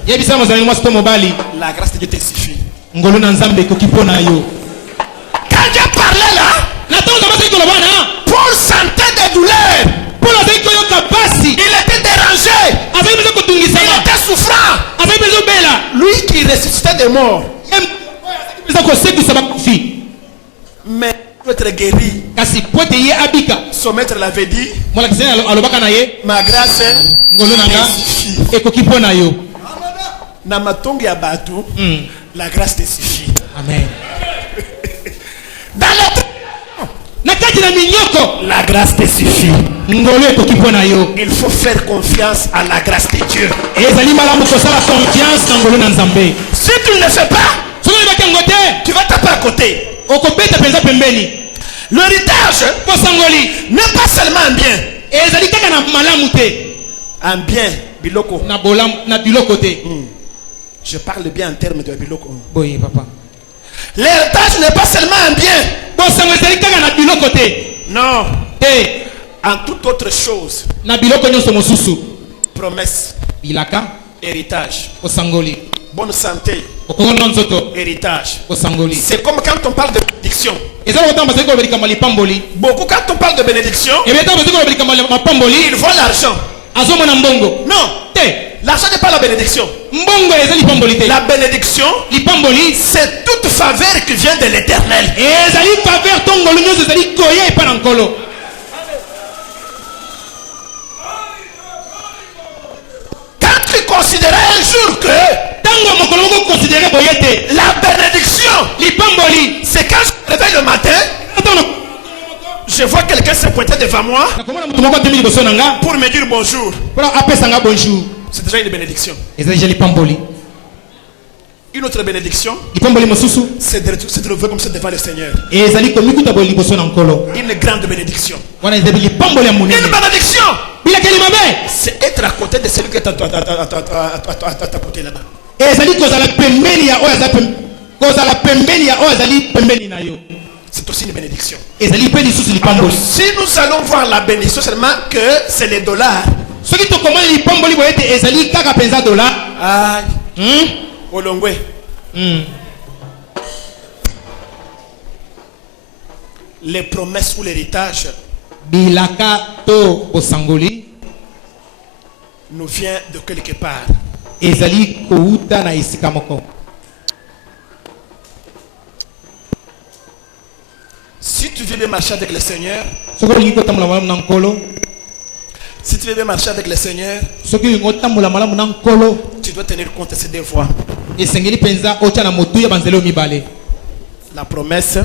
la grâce de Dieu te suffit. Quand Dieu parlait là, Paul sentait des douleurs. Il était dérangé. Il était souffrant. Lui qui ressuscitait des morts. Mais pour être guéri, son maître l'avait dit, ma grâce te suffit. Namatongi abatu, la grâce te suffit. Amen. Dans la grâce te suffit. Il faut faire confiance à la grâce de Dieu. Si tu ne le fais pas, tu vas taper à côté. L'héritage n'est pas seulement un bien. Un bien, biloko. Je parle bien en termes de biloko. Oui, papa. L'héritage n'est pas seulement un bien. Non. En toute autre chose. Promesse. Héritage. Bonne santé. Héritage. C'est comme quand on parle de bénédiction. Beaucoup quand on parle de bénédiction, ils voient l'argent. Non. L'argent n'est pas la bénédiction. La bénédiction, c'est toute faveur qui vient de l'Éternel. Quand tu considérais un jour que la bénédiction, c'est quand je me réveille le matin, je vois quelqu'un se pointer devant moi pour me dire bonjour. C'est déjà une bénédiction. Une autre bénédiction, c'est de lever comme ça devant le Seigneur. Une grande bénédiction. Une bénédiction, c'est être à côté de celui qui est à ta côté là-bas. C'est aussi une bénédiction. Alors, si nous allons voir la bénédiction seulement que c'est les dollars. Olongwe. Les promesses ou l'héritage nous vient de quelque part. veux bien marcher avec le Seigneur, soki olingi kotambola malamu na nkolo si tu veux bien marcher avec le Seigneur, soki olingi otambola malamu na nkolo tu dois tenir compte de ces deux voies. esengeli mpenza otya na motuya banzela oyo mibale La promesse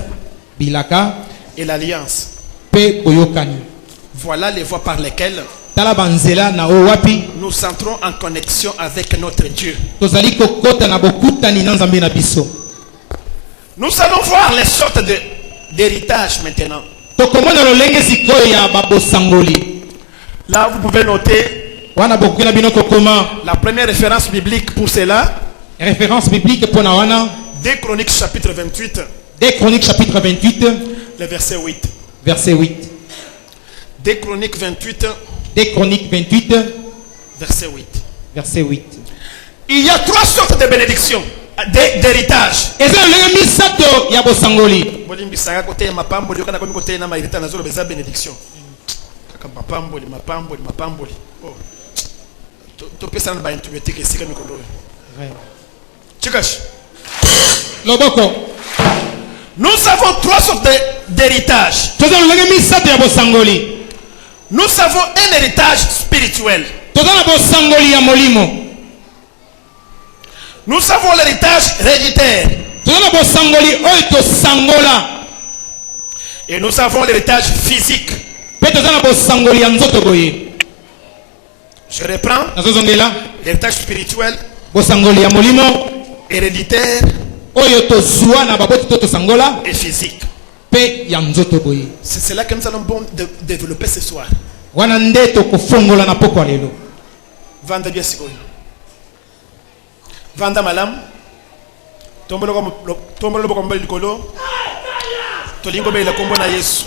bilaka et l'alliance. mpe boyokani. Voilà les voies par lesquelles tala banzela na oyo wapi nous entrons en connexion avec notre Dieu. tozali kokota na bokutani na nzambe na biso. Nous allons voir les sortes d'héritage maintenant. tokomona lolenge sikoyo ya babosangoli. Là, vous pouvez noter wana bokokela bino kokoma la première référence biblique pour cela. référence biblique mpona wana 2 Chroniques chapitre 28, 2 Chroniques chapitre 28 le verset 8. verset 8. 2 Chroniques 28, 2 Chroniques 28 verset 8. verset 8. Il y a trois sortes de bénédictions, d'héritage. eza lolenge misato ya bosangoli. Bolimbisaka côté ya mapamboli, okana komi côté na mahéritage na zolo beza bénédiction. Kaka mapamboli. Oh. To pesa na ba intuitif que sika mikolo. Chikash. loboko Nous avons trois sortes d'héritage. toza lolenge misato ya bosangoli. Nous avons un héritage spirituel. toza na bosangoli ya molimo. Nous avons l'héritage héréditaire. toza na bosangoli oyo tosangola. Et nous avons l'héritage physique. mpe toza na bosangoli ya nzoto boye. Je reprends. nazozongela L'héritage spirituel, bosangoli ya molimo héréditaire oyo tozwa na baboti to tosangola et physique. mpe ya nzoto boye. C'est cela que nous allons développer ce soir. wana nde tokofongola na pokwa lelo. Vanda bien sikoyo. Vanda malam. Tombolo loboko mbali likolo. Tolingo be la kombo na Yesu.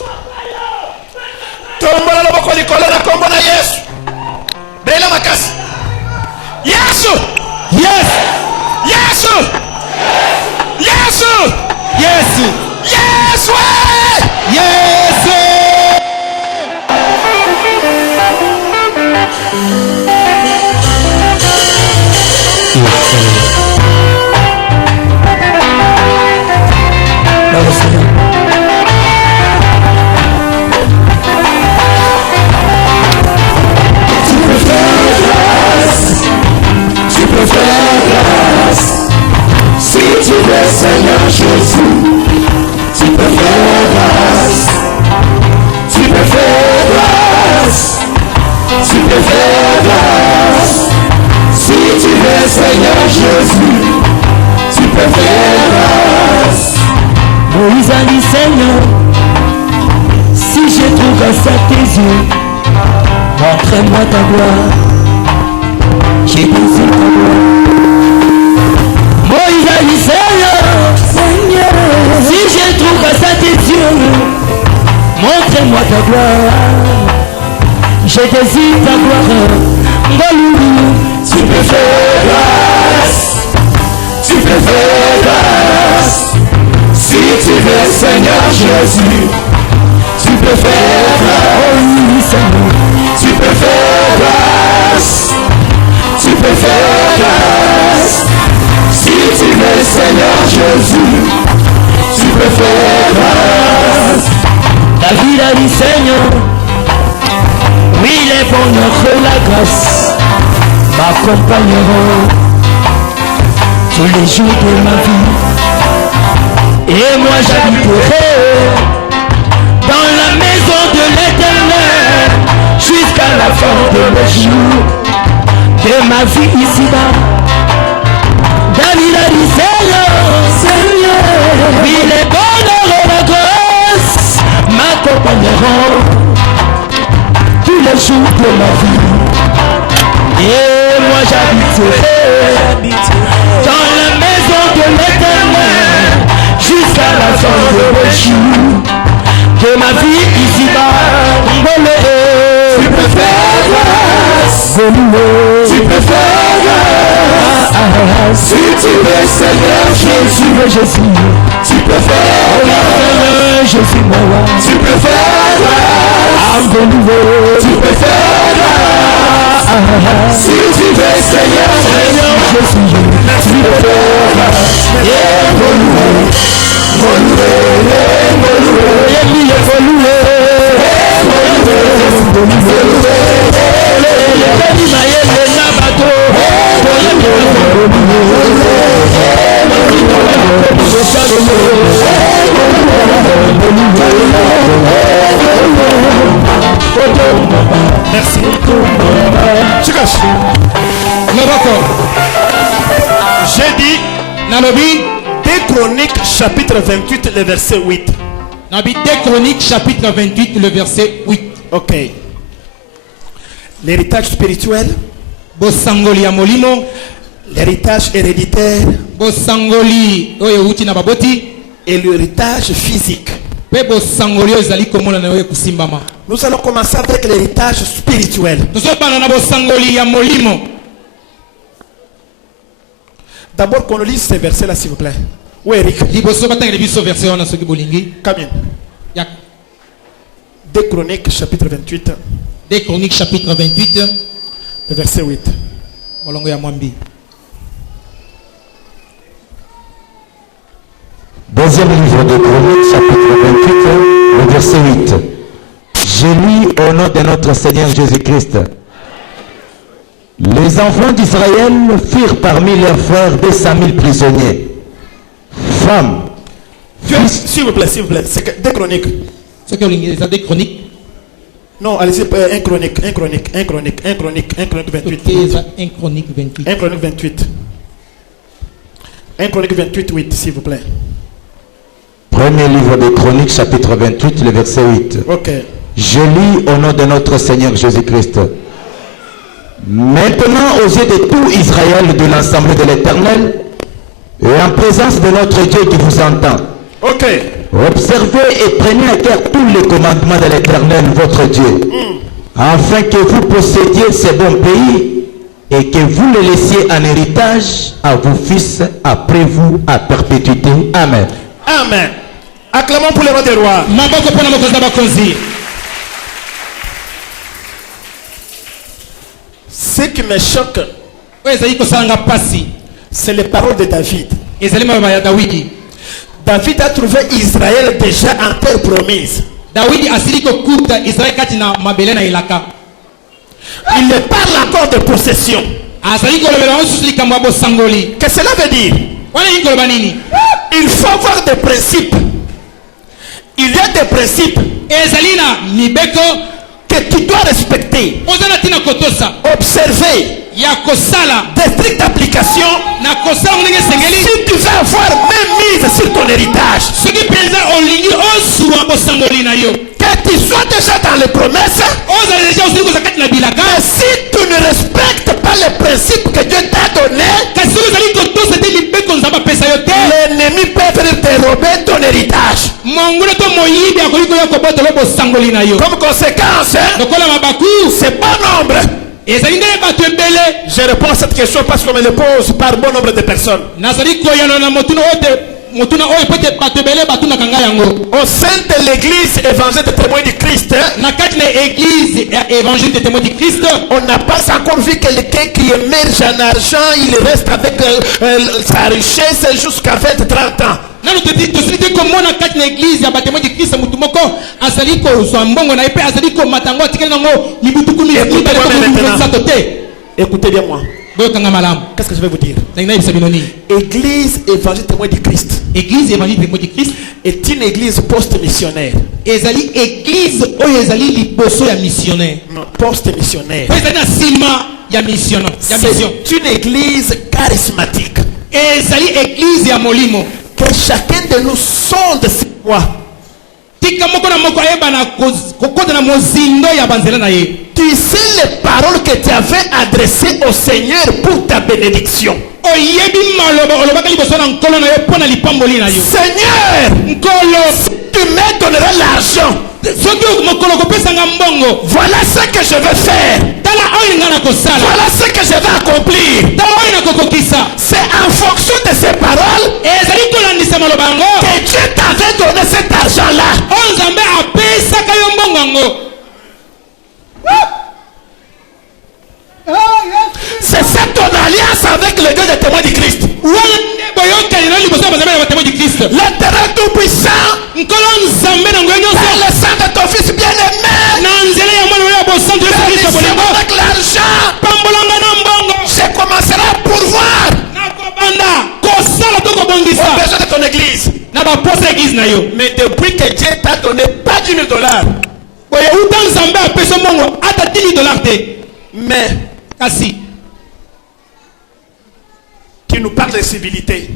Tombolo loboko likolo na kombo na Yesu. Bela makasi. Yesu! Yes! Yesu! Yesu! Yesu! Yesu! Yesu! Tu peux faire grâce. Si tu veux, Seigneur Jésus, tu peux faire grâce. Tu peux faire grâce. Tu peux faire grâce. Si tu veux, Seigneur Jésus, tu peux faire grâce. Moïse a dit, Seigneur, si je trouve grâce à tes yeux, montre-moi ta gloire. J'ai besoin ta gloire. Moïse a dit, Seigneur, si je trouve grâce à tes yeux, montre-moi ta gloire. Je désire ta gloire. Tu peux faire grâce. Tu peux faire grâce. Si tu veux, Seigneur Jésus, tu peux faire grâce. Tu peux faire grâce. Tu peux faire grâce. Si tu veux, Seigneur Jésus, tu peux faire grâce. David a dit, Seigneur, oui, les bonheurs et la grâce m'accompagneront tous les jours de ma vie. Et moi j'habiterai dans la maison de l'Éternel jusqu'à la fin de mes jours de ma vie ici-bas. David a dit, Seigneur, oui, les bonheurs et la grâce m'accompagneront tous les jours de ma vie. Et moi j'habiterai dans la maison de l'Éternel jusqu'à la fin de mes jours de ma vie ici-bas. Tu peux faire grâce. Tu peux faire grâce. Si tu veux, Seigneur Jésus, tu peux faire grâce. Jésus, moi, tu peux faire grâce. Tu peux faire grâce. Si tu veux, Seigneur Jésus, tu peux faire grâce. Merci. J'ai dit Nalobi, 2 Chroniques chapitre 28 le verset 8. Nabi 2 Chroniques chapitre 28 le verset 8. Ok. L'héritage spirituel, Bosangoli ya molimo, l'héritage héréditaire bosangoli oyo uti na baboti et l'héritage physique. pe bosangoli oyo ezali komona na oyo kusimbama. Nous allons commencer avec l'héritage spirituel. Tozobana na bosangoli ya molimo. D'abord qu'on lise ces versets-là, s'il vous plaît. Oui, Eric. Liboso batangeli biso verset wana soki bolingi. Combien? Ya 2 Chroniques chapitre 28, 2 Chroniques chapitre 28 le verset 8. molongo ya mwambi. Deuxième livre de Chroniques, chapitre 28, le verset 8. Je lis au nom de notre Seigneur Jésus-Christ. Les enfants d'Israël firent parmi leurs frères 200 000 prisonniers, femmes, fils. S'il vous plaît, s'il vous plaît. C'est 2 Chroniques. Ce que olingi eza 2 Chroniques. Non, allez-y, 1 Chronique, 1 Chronique, 1 Chronique, 1 Chronique, 1 Chronique 28. Ok, eza 1 Chronique 28. 1 Chronique 28. 1 Chronique 28, 8, s'il vous plaît. Premier livre de Chroniques, chapitre 28, le verset 8. Ok. Je lis au nom de notre Seigneur Jésus-Christ. Maintenant, aux yeux de tout Israël de l'Assemblée de l'Éternel, et en présence de notre Dieu qui vous entend, Ok. observez et prenez à cœur tous les commandements de l'Éternel, votre Dieu, afin que vous possédiez ce bon pays et que vous le laissiez en héritage à vos fils après vous à perpétuité. Amen. Amen. Acclamons pour le roi des rois. Maboko pona mokozi na bakonzi. Ce qui me choque, Oyo ezali kosalanga pasi. c'est les paroles de David. Ezali maloba ya Dawidi. David a trouvé Israël déjà en terre promise. Dawidi asili kokuta Israeli kati na mabele na elaka. Il ne parle encore de possession. Azali kolobela mosusu likambo ya bosangoli. Qu'est-ce que cela veut dire? Wana yingi koloba nini? Il faut avoir des principes. Il y a des principes Ezali na mibeko que tu dois respecter, ozana tina kotosa. observer, Ya kosala de strictes applications. na kosala ndenge sengeli. Si tu veux avoir même mise sur ton héritage, Soki penza olingi osuwa bosangoli na yo. que tu sois déjà dans les promesses, Ozala deja osili koza kati na bilaka. mais si tu ne respectes pas les principes que Dieu t'a donnés, Kasi soki ozali kotosa te mibeko nzambe apesa yo te. l'ennemi peut venir te rober ton héritage. Mongolo to moyibi akoki koya kobotola bosangoli na yo. Comme conséquence, Lokola mabaku c'est bon nombre. ezali ndenge bato ebele. Je réponds à cette question parce qu'on me le pose par bon nombre de personnes. Nazali koyano na motuna oyo po te bato ebele batunaka ngai yango. Au sein de l'église évangile des témoins du Christ, Na kati na église ya évangile de témoin du Christ, on n'a pas encore vu quelqu'un qui émerge en argent, il reste avec sa richesse jusqu'à 20-30 ans. nano tosili te komona kati na église ya batémoin du Christ mutu moko azali kozwa mbongo na ye mpe azali komata yango atikali nango mibutuku misato te. Écoutez bien moi. boyokanga malamu. Qu'est-ce que je vais vous dire? Ndenge nayebisa bino nini? Église évangile témoin du Christ Église évangile témoin du Christ est une église post-missionnaire. ezali église oyo ezali liboso ya missionnaire. Non, post-missionnaire. Po ezali na nsima ya mission. C'est une église charismatique. ezali église ya molimo. Que chacun de nous sonde sur quoi. tika moko na moko ayebana kokota na mozindo ya banzela na ye. Tu sais les paroles que tu avais adressées au Seigneur pour ta bénédiction. oyebi maloba olobaka liboso na nkolo na yo mpo na lipamboli na yo. Seigneur, nkolo tu me donneras l'argent. soki mokolo kopesanga mbongo, Voilà ce que je vais faire. tala oyo nga na kosala, Voilà ce que je vais accomplir. tala oyo nakokokisa. C'est en fonction de ces paroles ezali kolandisa maloba yango que Dieu t'avait donné cet argent-là. oyo nzambe apesaka yo mbongo yango. C'est ça ton alliance avec le Dieu des témoins du Christ. wana nde boyokani na liboso ya banzambe na batémoin du Christ. L'intérêt tout-puissant, nkolo nzambe nango yo nyonso par le sang de ton fils bien-aimé, na nzela ya mwana oyo ya bosantu yesu kristo bénissez-moi bolingo avec l'argent. pambolanga na mbongo Je commencerai à pourvoir nakobanda kosala to kobongisa pas besoin de ton église. Mais depuis que Dieu t'a donné pas $10,000. Mais qui nous parle de civilité.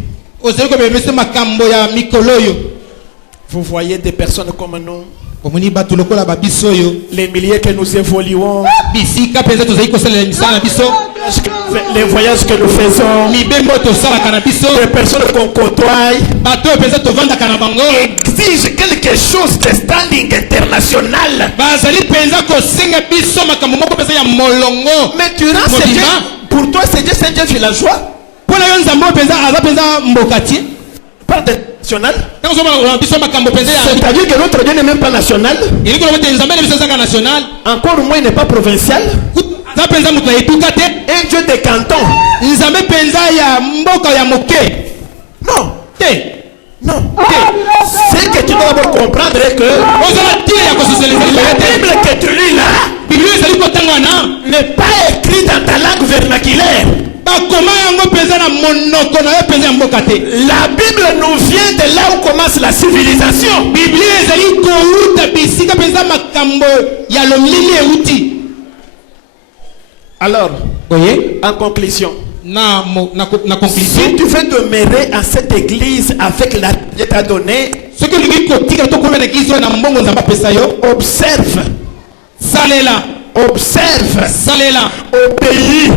Vous voyez des personnes comme nous, les milliers que nous évoluons, les voyages que nous faisons, les personnes qu'on côtoie, exigent quelque chose de standing international. Mais tu rends ce Dieu, pour toi c'est Dieu, c'est un Dieu villageois. Pas national. C'est-à-dire que notre Dieu n'est même pas national. Encore moins il n'est pas provincial. Un Dieu des cantons. Non. Non. C'est que tu dois d'abord comprendre que la Bible que tu lis là n'est pas écrite dans ta langue vernaculaire. La Bible nous vient de là où commence la civilisation. Alors, en conclusion, si tu veux demeurer à cette église avec la Dieu t'a donné, observe, obéis,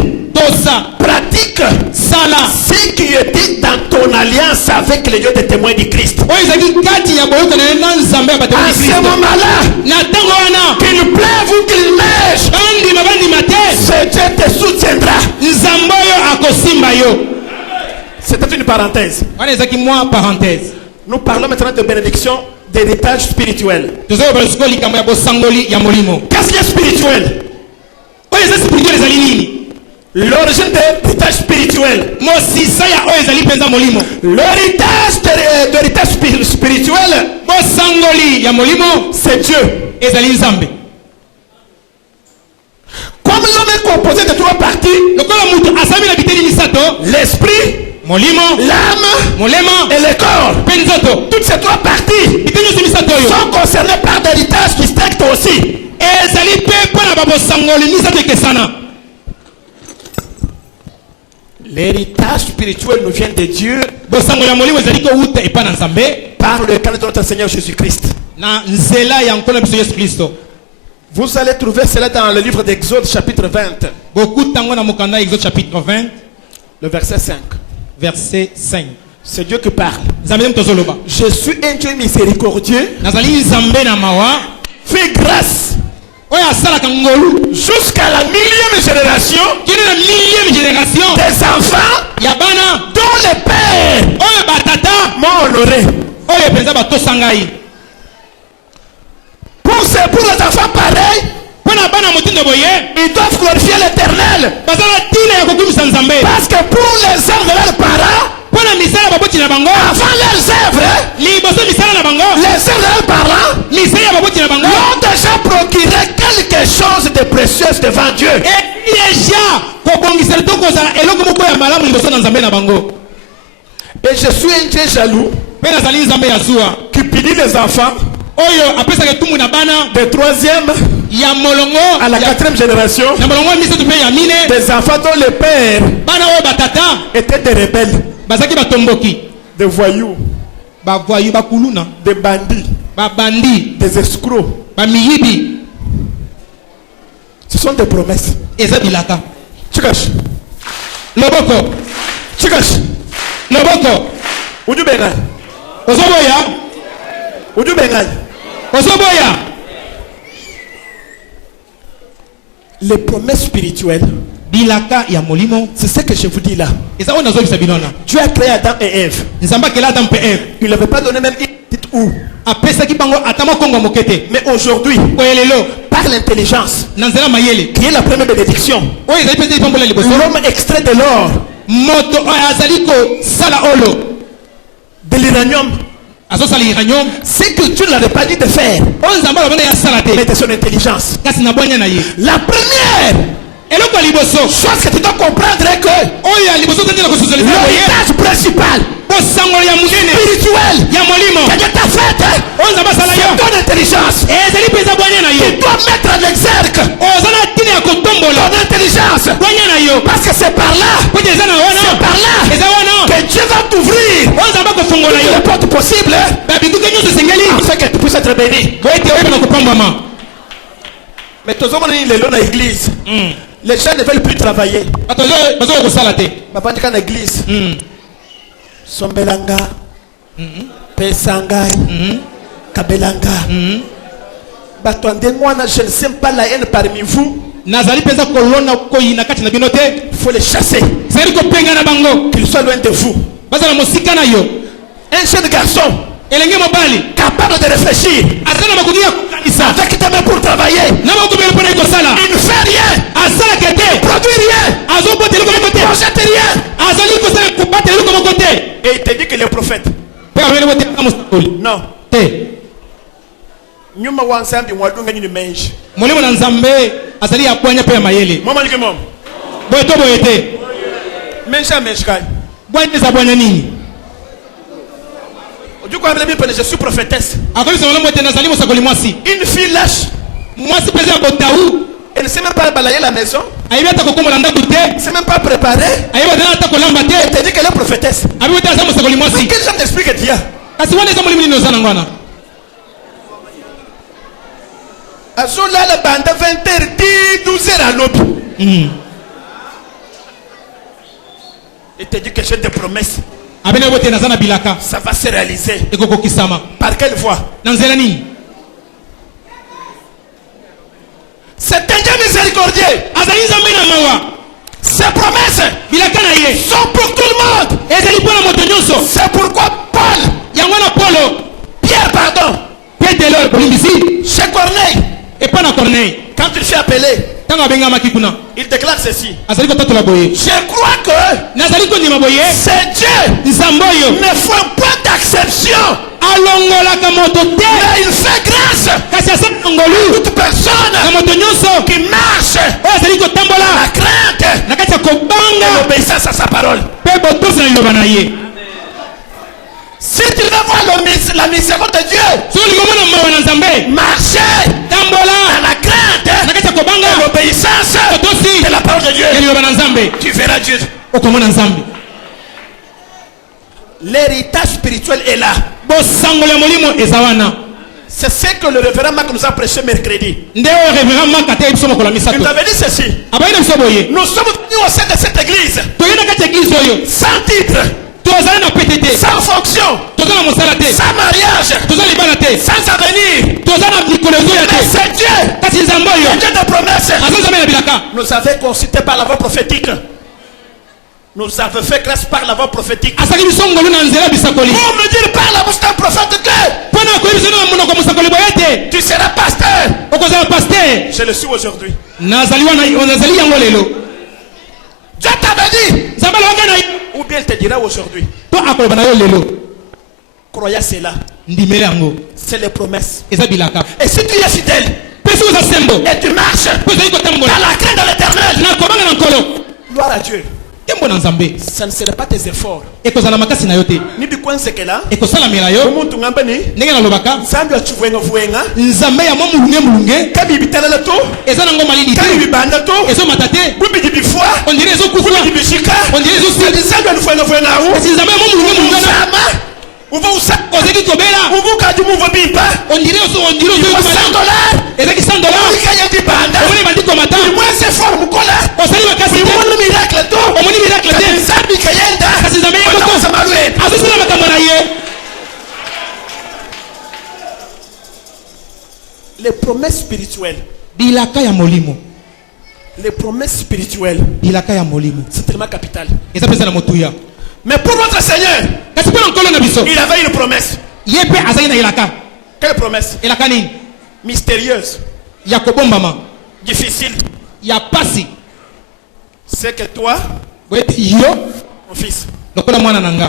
pratique ce qui est dit dans ton alliance avec les dieux des témoins du Christ. À ce moment-là, qu'il pleuve ou qu'il neige, ce Dieu te soutiendra. C'était une parenthèse. Nous parlons maintenant de bénédiction, d'héritage spirituel. Qu'est-ce qui est spirituel? L'origine de l'héritage spirituel. L'héritage spirituel, c'est Dieu. Comme l'homme est composé de trois parties, l'esprit, l'âme et le corps, toutes ces trois parties sont concernées par l'héritage distinct aussi. L'héritage spirituel nous vient de Dieu par le canal de notre Seigneur Jésus-Christ. Vous allez trouver cela dans le livre d'Exode chapitre 20. Le verset 5. Verset 5. C'est Dieu qui parle. Je suis un Dieu miséricordieux. Fais grâce jusqu'à la millième génération des enfants dont les pères m'ont honoré. Pour les enfants pareils, ils doivent glorifier l'Éternel. Parce que pour les œuvres de leurs parents, avant leurs œuvres, les œuvres de leurs parents l'ont déjà procuré quelque chose de précieux devant Dieu. Et je suis un Dieu jaloux qui punit les enfants de troisième à la quatrième génération des enfants dont les pères étaient des rebelles, des voyous, des bandits, des escrocs. Ce sont des promesses. Chikash. Udu Bengal. Udu Bengal. Les promesses spirituelles, c'est ce que je vous dis là. Dieu a créé Adam et Ève. Il n'avait pas donné même une petite où. Mais aujourd'hui, par l'intelligence, qui est la première bénédiction, l'homme extrait de l'or, de l'uranium, c'est que Dieu ne l'avait pas dit de faire, mais de son intelligence. La première Chose que tu dois comprendre est que l'héritage principal spirituel que Dieu t'a fait, c'est ton intelligence. Tu dois mettre en exergue ton intelligence. Parce que c'est par là que Dieu va t'ouvrir les portes possibles afin que tu puisses être béni. Mais tous les gens dans l'église, les gens ne veulent plus travailler. Dans l'église, Sombelanga, Pesangai, Kabelanga. Je ne sème pas la haine parmi vous. Il faut les chasser. Qu'ils soient loin de vous. Un jeune garçon capable de réfléchir avec tes mains pour travailler. Il ne fait rien. Il ne produit rien. Il ne projette rien. Et il te dit que les prophètes. Non. Nyuma wansambi mwadunga nyini menji. Molimo na nzambe azali akwanya pe mayele. Mama like mom. Boyeto boyete. Menja menjkai. Bwanya za bwanya nini? Dieu quoi me bien je suis prophétesse. Akoli se molimo te nazali mosakoli mwasi. Une fille lâche. Mwasi pesa botaou. Elle ne sait même pas balayer la maison. Ayiba ta kokomo landa kute. Elle ne sait même pas préparer. Ayiba ta kolamba te. Elle te dit qu'elle est prophétesse. Abiba ta za mosakoli mwasi. Quel genre d'esprit que tu as? Kasi wana za molimo ni nozana ngwana. Azola la bande 20h 12h à l'aube. Il te dit que j'ai des promesses. Ça va se réaliser. Par quelle voie? C'est un Dieu miséricordieux. Ces promesses sont pour tout le monde. C'est pourquoi Paul, Pierre, pardon, chez Corneille, quand il fait appeler, il déclare ceci. Je crois que c'est Dieu ne fait pas d'exception. Mais il fait grâce à toute personne qui marche la crainte et l'obéissance à sa parole. Si tu veux voir la miséricorde de Dieu, marcher dans la crainte et l'obéissance de la parole de Dieu, tu verras Dieu. L'héritage spirituel est là. C'est ce que le révérend Marc nous a prêché mercredi. Il nous avait dit ceci. Nous sommes venus au sein de cette église sans titre, sans fonction, sans mariage, sans avenir. C'est Dieu, Dieu de promesses. Nous avons consulté par la voix prophétique. Nous avons fait grâce par la voix prophétique. Pour me dire par la bouche d'un prophète que tu seras pasteur. Je le suis aujourd'hui. Dieu t'avait dit. Ou bien il te dira aujourd'hui. Croyez cela. C'est les promesses. Et si tu es fidèle et tu marches dans la crainte de l'Éternel, gloire à Dieu. Ça ne serait pas tes efforts. Ni du coin c'est que là. Umuntu ngambani. Nzambe achuvenga vuenga. Nzambe ya mwa mulunge. Kabi bitala la to. Ezana ngoma lili. Kabi bibanda to. Ezo matate. Bubi dibifwa. On dirait ezo kufa. Bubi dibishika. On dirait ezo si. Nzambe anuvenga vuenga hu. Nzambe ya mwa mulunge mulunga. Uva usa. Ozeki tobela. Uvu kaju muva bimba. On dirait ezo $100. Ezeki $100. Ikanya dibanda. Omoni bandiko mata. Moi c'est fort mukola. Osali makasi. Omoni miracle to. Omoni miracle te. Nzambe kayenda. Kasi nzambe ya moko. Azosala makambo na ye. Les promesses spirituelles. Bilaka ya molimo. Les promesses spirituelles. Bilaka ya molimo. C'est tellement capital. Eza pesa na motuya. Mais pour notre Seigneur, il avait une promesse. Quelle promesse? Mystérieuse. Difficile. C'est que toi, mon fils,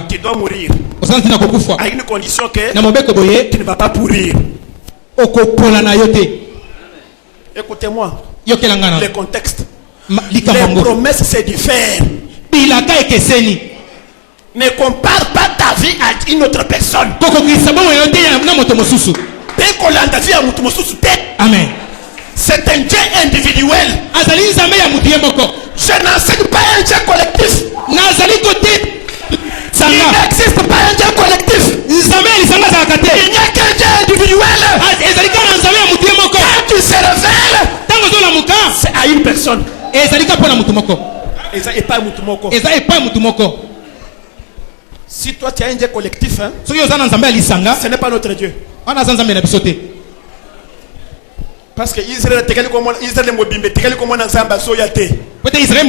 tu dois mourir à une condition que tu ne vas pas pourrir. Écoutez-moi. Le contexte. Les promesses, c'est du fer. Ne compare pas ta vie à une autre personne. Amen. C'est un Dieu individuel. Je n'enseigne pas un Dieu collectif. Il n'existe pas un Dieu collectif. Il n'y a qu'un Dieu individuel. Quand tu se révèles, c'est à une personne. Et pas si toi tu as un Dieu collectif, hein, ce n'est pas notre Dieu. Parce que Israël est comme un ensemble soyate. Israël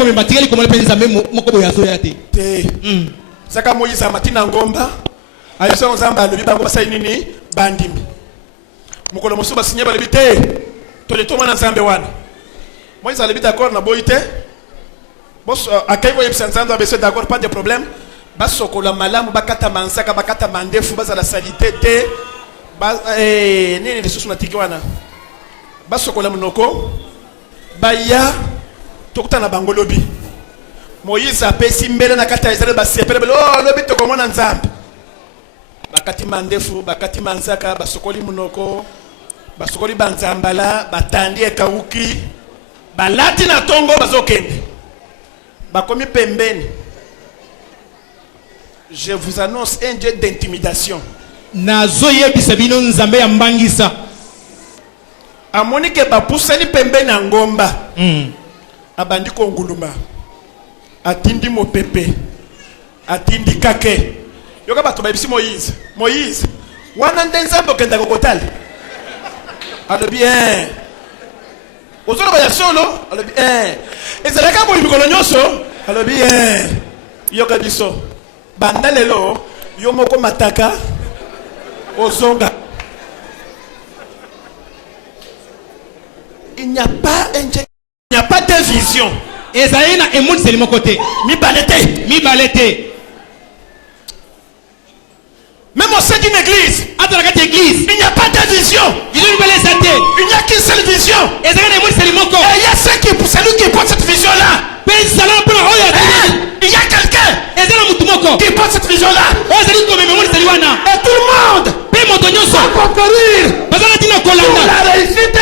Saka Moïse amatina ngomba. Ayeso nzamba lobi bango basai nini bandimi. Mukolo musuba sinye balibite. Tole to mwana nzambe wana. Moïse alibi d'accord na boite. Boss akaibo yebisa nzamba beso d'accord, pas de problème. Basokola malamu bakata mansaka bakata mandefu baza la salité te. Nini lisusu na tiki wana. Basokola munoko. Baya tokuta na bango lobi. Moïse a pesi mbele na kata Israël basepele oh lobi to komona nzambe bakati mandefu bakati manzaka basokoli munoko basokoli banzambala batandi ekauki balati na tongo bazokende bakomi pembeni. Je vous annonce un Dieu d'intimidation. Nazoye bisabino nzambe ya mbangisa amoni ke bapusani pembeni na ngomba abandi ko nguluma atindi mopepe atindi kake yoka bato babisi Moïse wana ndenzambo kenda kokotali alobi ozolo baya solo alobi ezalaka bo mikolo nyonso alobi yoka biso banda lelo yo moko mataka ozonga. Il n'y a pas de vision. Ezaïna et moun c'est le mon côté. Mi balete. Même au sein d'une église, il n'y a pas de vision. Il n'y a qu'une seule vision. Et il y a celui qui porte cette vision-là. Il y a quelqu'un qui porte cette vision-là. Et tout le monde va concourir pour la réussite de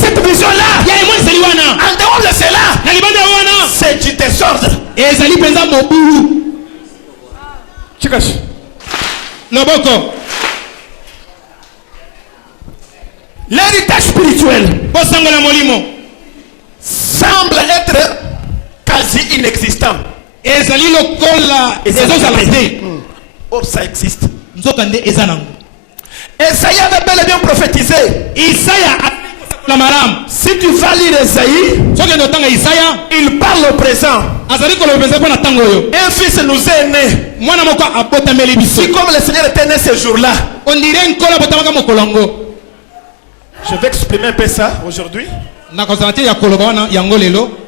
cette vision-là. En dehors de cela, c'est du désordre. L'héritage spirituel semble être quasi inexistant. Or ça existe. Esaïe avait bel et bien prophétisé. Si tu vas lire Esaïe, il parle au présent. Un fils nous est né. Si comme le Seigneur était né ce jour-là. Je vais exprimer un peu ça aujourd'hui.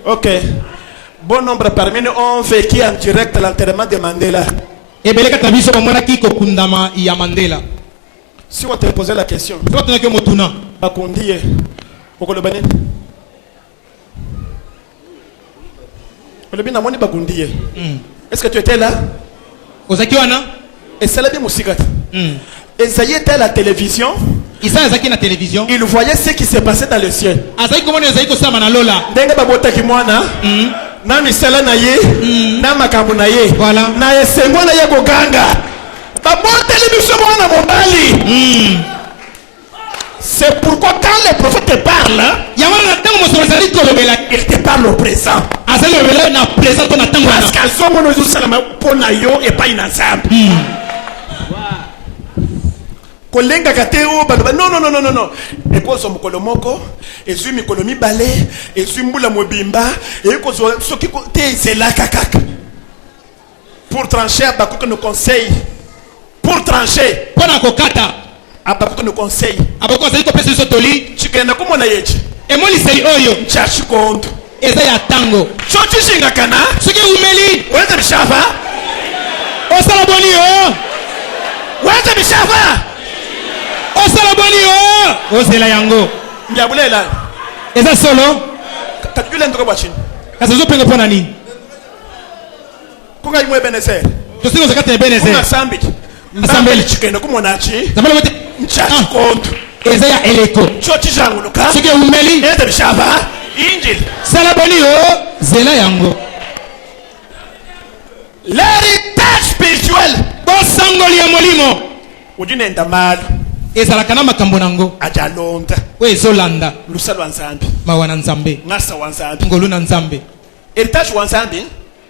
Ok. Bon nombre parmi nous ont vécu en direct l'enterrement de Mandela. Si on te posait la question, Bakundi, est-ce que tu étais là? Et c'est la bien musique. Esaïe était à la télévision. Il voyait ce qui se passait dans le ciel. C'est pourquoi quand le prophète te parle, il te parle au présent. Parce qu'elles sont pour Nayo et pas une ensemble. Kolenga kateo non. Eko so mukolo moko, ezu mikolo mibale, ezu mbula mobimba, eko so soki te zela kakaka. Pour trancher Abakouk nous conseille. Pour trancher. Pona kokata. Abakouk nous conseille. Abakouk conseille ko pesa sotoli. Chikenda ko mona yechi. E moni seli oyo. Chachi konto. Eza ya tango. Chochi shinga kana. Soki umeli. Wende bishafa. Osala boni o. Wende bishafa. Osala boni o. Osela yango. Nyabulela. Eza solo. Katukule ndoko bachini. Kasi ozopenga mpo na nini? Kunga imwe Ebenezer. Tosinga ozakata Ebenezer. Kunga sambi. Asambeli chikenda kumonachi. Zambala wote. Nchachi kontu. Eza ya eleko. Chochi jangu luka. Soki umeli. Ete bishaba. Injil. Sala boni yo. Zela yango. L'héritage spirituel. Bosangoli ya molimo. Ujinenda malu. Ezalaka na makambo nango. Ajalonda. We ezolanda. Lusalo wa nzambi. Mawa na nzambe. Ngasa wa nzambi. Ngolu na nzambe. Héritage wa nzambi.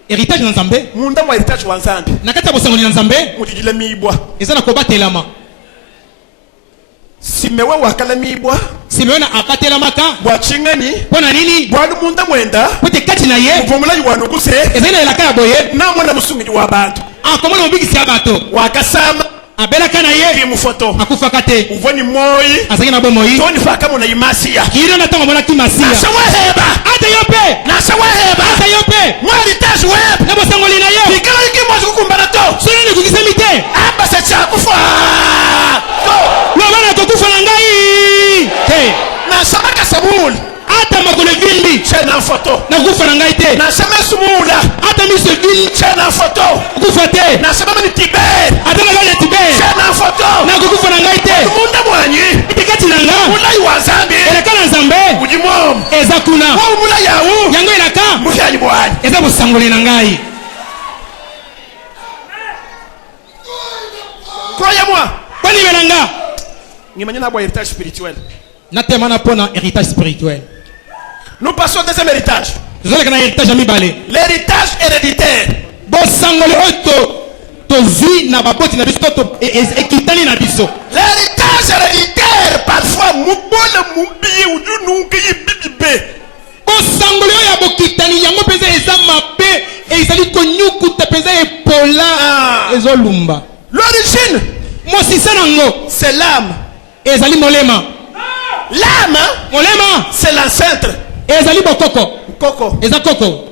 Héritage na nzambe. Munda mwa héritage wa nzambi. Nakata bosangoli na nzambe. Mutijile mibwa. Eza na kobatelama. Simewe wakala mibwa. Simeona akatelamaka. Bwachingani. Pona nini? Bwalu munda mwenda. Pote kati na ye. Muvumula yuwanukuse. Eza ina elaka ya boye. Na mwana musungi wa bantu. Akomona mobikisi ya bato. Wakasama. Abelaka na ye. Kimu foto. Akufaka te. Uvoni moi. Azaki na bomoi. Toni faka muna imasia. Kiro na tango mona kimasia. Nasa waheba. Ata yope. Nasa waheba. Ata yope. Mwa héritage web. Na bosangoli na yo. Bikala iki mwazi kukumbana to. Soni ni kukisemi te. Aba se chakufa. Wabana kukufa na ngai. Te. Nasa maka samuli. Ata makole vindi. Chena foto. Na kufa na ngai te. Nasa mesumula. Ata mise vindi. Chena foto. Kufa te. Nasa mama ni Tibet. Ata na gale tibe. Chena foto. Na kukufa na ngai te. Munda mwanyi. Itikati na nga. Mulai wa zambi. Eleka na nzambe. Ujimom. Eza kuna. Wa mula yawu. Yango elaka. Mufyanyi bwanyi. Eza bosangoli na ngai. Croyez moi. Kwani belanga. Ngimanya na bwa héritage spirituel. Natemana pona héritage spirituel. Nous passons au deuxième héritage. Tozoleka na héritage ya mibale. L'héritage héréditaire. Bosangoli oyo tozwi na baboti na biso to ekitani na biso. L'héritage héréditaire parfois mubole mubiye ujunuke yibibibe. Bosangoli oyo ya bokitani yango mpenza eza mabe ezali konyukuta mpenza epola ezolumba. L'origine, mosisa nango c'est l'âme. ezali molema. L'âme, molema c'est l'ancêtre. ezali bokoko. Koko. Eza koko.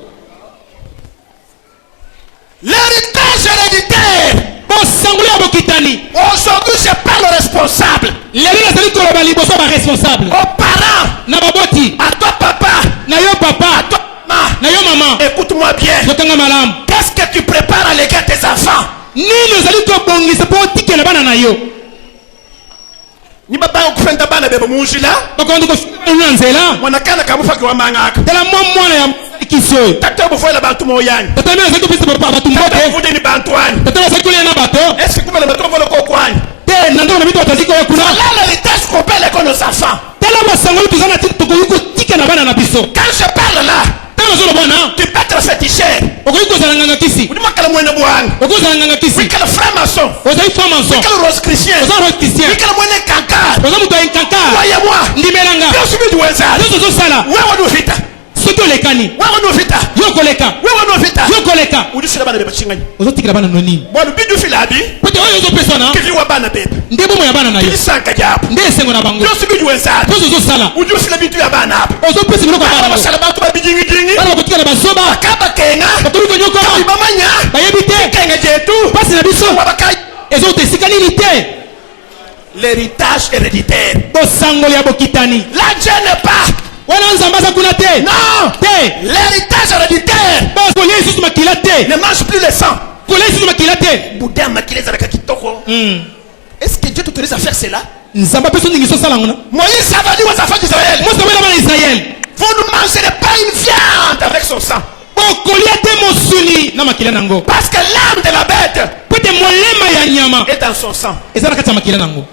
L'héritage héréditaire. Bosangoli ya bokitani. Aujourd'hui, je parle responsable. lelo nazali koloba liboso ba responsable. Aux parents. Na baboti. À toi, papa. Na yo À papa. toi, maman. Na yo mama. Écoute-moi bien. Yokanga malamu. Qu'est-ce que tu prépares à l'égard de tes enfants? Nini ozali kobongisa mpo otikela bana na yo. Ni baba okufenda bana bebo munjila. Bakondi kofuna nzela. Mwanakana kamufaki wa mangaka. Tala mwana ya kisio oyo. Tata bufola bantu moyani. Tata mimi azali kopesa bato Tata mbote. mfude ni bantu wani. Tata azali kolia na bato. Est-ce que kumele bato volo ko kwani? Te nando na bitu bataziko ya kuna. Voilà l'héritage qu'on paie avec nos enfants. Tala basangoli tuzana tukoyi kotika na bana na biso. Quand je parle là, Tala zolo bana. tu peux être féticheur. Okoyi kozala nganga kisi. Udima kala mwene bwana. Okozala nganga kisi. Kala frère maçon. Ozali franc-maçon. Kala rose chrétien. Ozala rose chrétien. Kala mwene kankar. Oza mutu ya nkankara. Croyez-moi. Ndimelanga. Bien subi du wenzari. Yoso zosala. Wewe ndo vita. Soki olekani. Wewe ndo vita. Yo koleka. Wewe ndo vita. Yo koleka. Udisila bana beba chingani. Ozotikela bana noni. Bwana bidu filabi. Pote oyo ozopesa na. Kivi wa bana beba. Nde bomo ya bana na yo. Kisanka japo. Nde esengo na bango. Bien subi du wenzari. Yoso zosala. Udu filabi tu ya bana hapo. Ozopesa biloko ya Bana bana. basala bantu babijingi jingi. Bana bakotikela bazoba. Kaba kenga. Bakomi konyokoma. Ibamanya. Bayebi te. Kenga jetu. Pasi na biso. Wabakai. Ezote esika nini te. L'héritage héréditaire. Bosangoli ya bokitani. La Dieu n'est pas. Wana nzambe aza kuna te. Non. Te. L'héritage héréditaire Kolia isusu makila te. ne mange plus le sang. Kolia isusu makila te. Bouddha makile zalaka kitoko. Est-ce que Dieu t'autorise à faire cela? Nzambe apeso ndingi sosala ngona. Moïse a dit aux enfants d'Israël, Mose abela bana Israel. vous ne mangerez pas une viande avec son sang. Bokolia te mosuni na makila nango. Parce que l'âme de la bête Pote molema ya nyama. est dans son sang. Eza na kati ya makila nango.